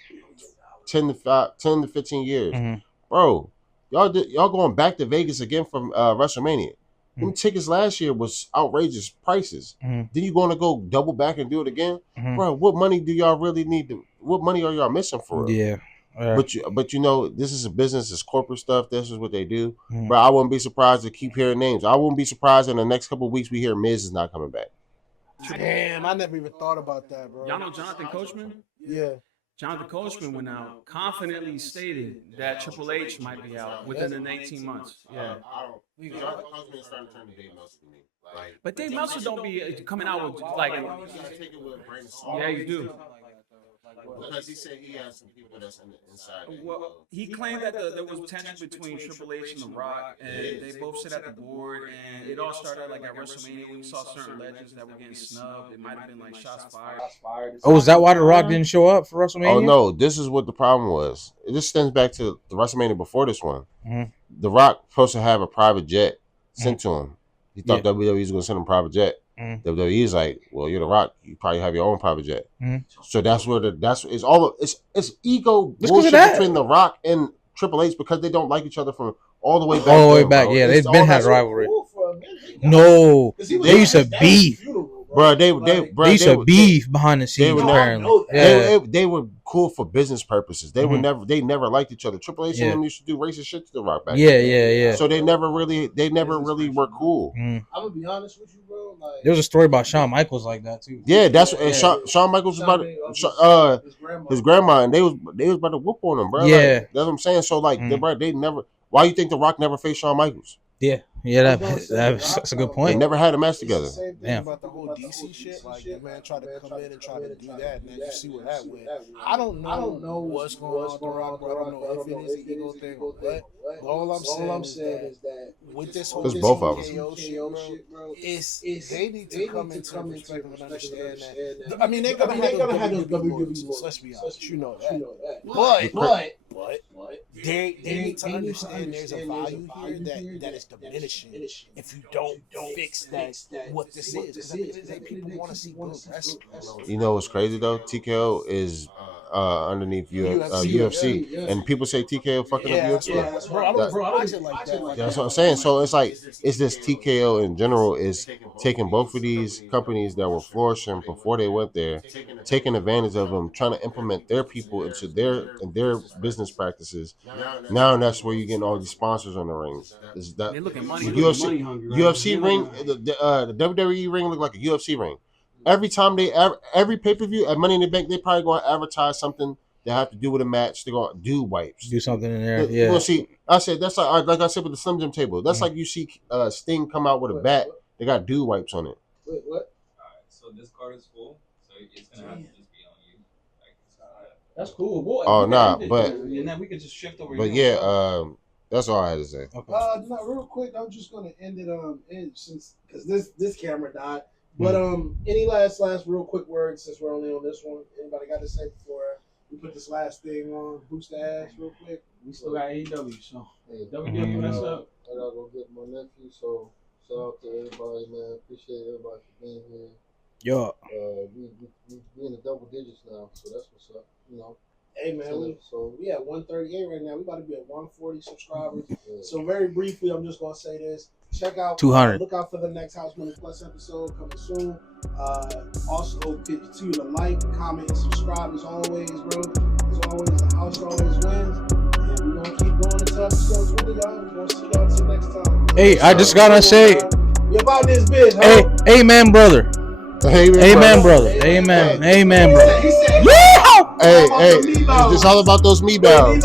10 to 15 years, bro. Y'all going back to Vegas again from WrestleMania. Them tickets last year was outrageous prices. Then you going to go double back and do it again, bro? What money do y'all really need? What money are y'all missing for it? Yeah. But you know, this is a business, it's corporate stuff. This is what they do. But I wouldn't be surprised to keep hearing names. I wouldn't be surprised in the next couple of weeks we hear Miz is not coming back. Damn, I never even thought about that, bro. Y'all know Jonathan Coachman? Yeah. Jonathan Coachman went out, confidently stated that Triple H might be out within the 18 months. Yeah. Jonathan Coachman is starting to turn to Dave Meltzer to me. But Dave Meltzer don't be coming out with like. Yeah, you do. Because he said he has some people that's inside. Well, he claimed that there was tension between Triple H and The Rock, and they both sit at the board, and it all started like at WrestleMania. We saw certain legends that were getting snubbed. It might have been like shots fired. Oh, is that why The Rock didn't show up for WrestleMania? Oh no, this is what the problem was. This stems back to the WrestleMania before this one. The Rock supposed to have a private jet sent to him. He thought WWE was going to send him a private jet. WWE is like, well, you're The Rock. You probably have your own private jet. So that's where it's ego bullshit between The Rock and Triple H because they don't like each other from all the way back. All the way back, yeah. They've been had a rivalry. No, they used to beef. Bro, they used to beef behind the scenes. Apparently, they were cool for business purposes. They were never liked each other. Triple H and them used to do racist shit to The Rock back. Yeah. So they never really were cool. I'm gonna be honest with you, bro. Like, there was a story about Shawn Michaels like that too. Yeah, that's Shawn Michaels was about his grandma, and they was about to whoop on him, bro. Yeah, like, that's what I'm saying. So like, they never. Why you think The Rock never faced Shawn Michaels? That's a good point. They never had a match together. It's the same thing about the whole DC shit. Like, the man tried to come in and try to do that, and then you see what that went. I don't know what's going on with The Rock, bro. I don't know if it is an ego thing or what. But all I'm saying is that with this whole TKO shit, bro, they need to come into perspective and understand that. I mean, they're gonna have the WWE. Let's be honest, you know that. But they need to understand there's a value here that is diminishing if you don't fix that what this is. Because at the end of the day, people want to see good wrestling. You know what's crazy though? TKO is underneath UFC, and people say TKO fucking up UFC. Bro, I don't watch it like that. That's what I'm saying. So it's like it's this TKO in general is taking both of these companies that were flourishing before they went there, taking advantage of them, trying to implement their people into their business practices. Now that's where you're getting all these sponsors on the ring. They're looking money. UFC ring, the WWE ring look like a UFC ring. Every time every pay-per-view at Money in the Bank, they probably going to advertise something that have to do with a match. They're going to do wipes. Do something in there. You're going to see, I said, that's like I said with the Slim Jim table. That's like you see Sting come out with a bat. They got do wipes on it. Wait, what? All right, so this card is full. So it's going to have to just be on you. Like, That's cool. Boy, oh, nah, but. And then we could just shift over. But yeah, That's all I had to say. Okay. No, real quick, I'm just gonna end it since because this camera died. But any last real quick words since we're only on this one? Anybody got to say before we put this last thing on? Boost the ass real quick. We still got AEW, so Hey, WWE messed up. I gotta go get my nephew, so shout out to everybody, man. Appreciate everybody for being here. Yo. We in the double digits now, so that's what's up. You know. Hey man, we at 138 right now. We about to be at 140 subscribers. So very briefly, I'm just gonna say this: check out 200. Look out for the next House Money Plus episode coming soon. Also, continue to like, comment, and subscribe as always, bro. As always, the house always wins, and we're gonna keep going into episode 20, y'all. We're gonna see y'all till next time. Hey, I just gotta say, we about this bitch, huh? hey, amen, brother. Amen, brother. Amen, brother. He said, Hey, it's all about those meatballs.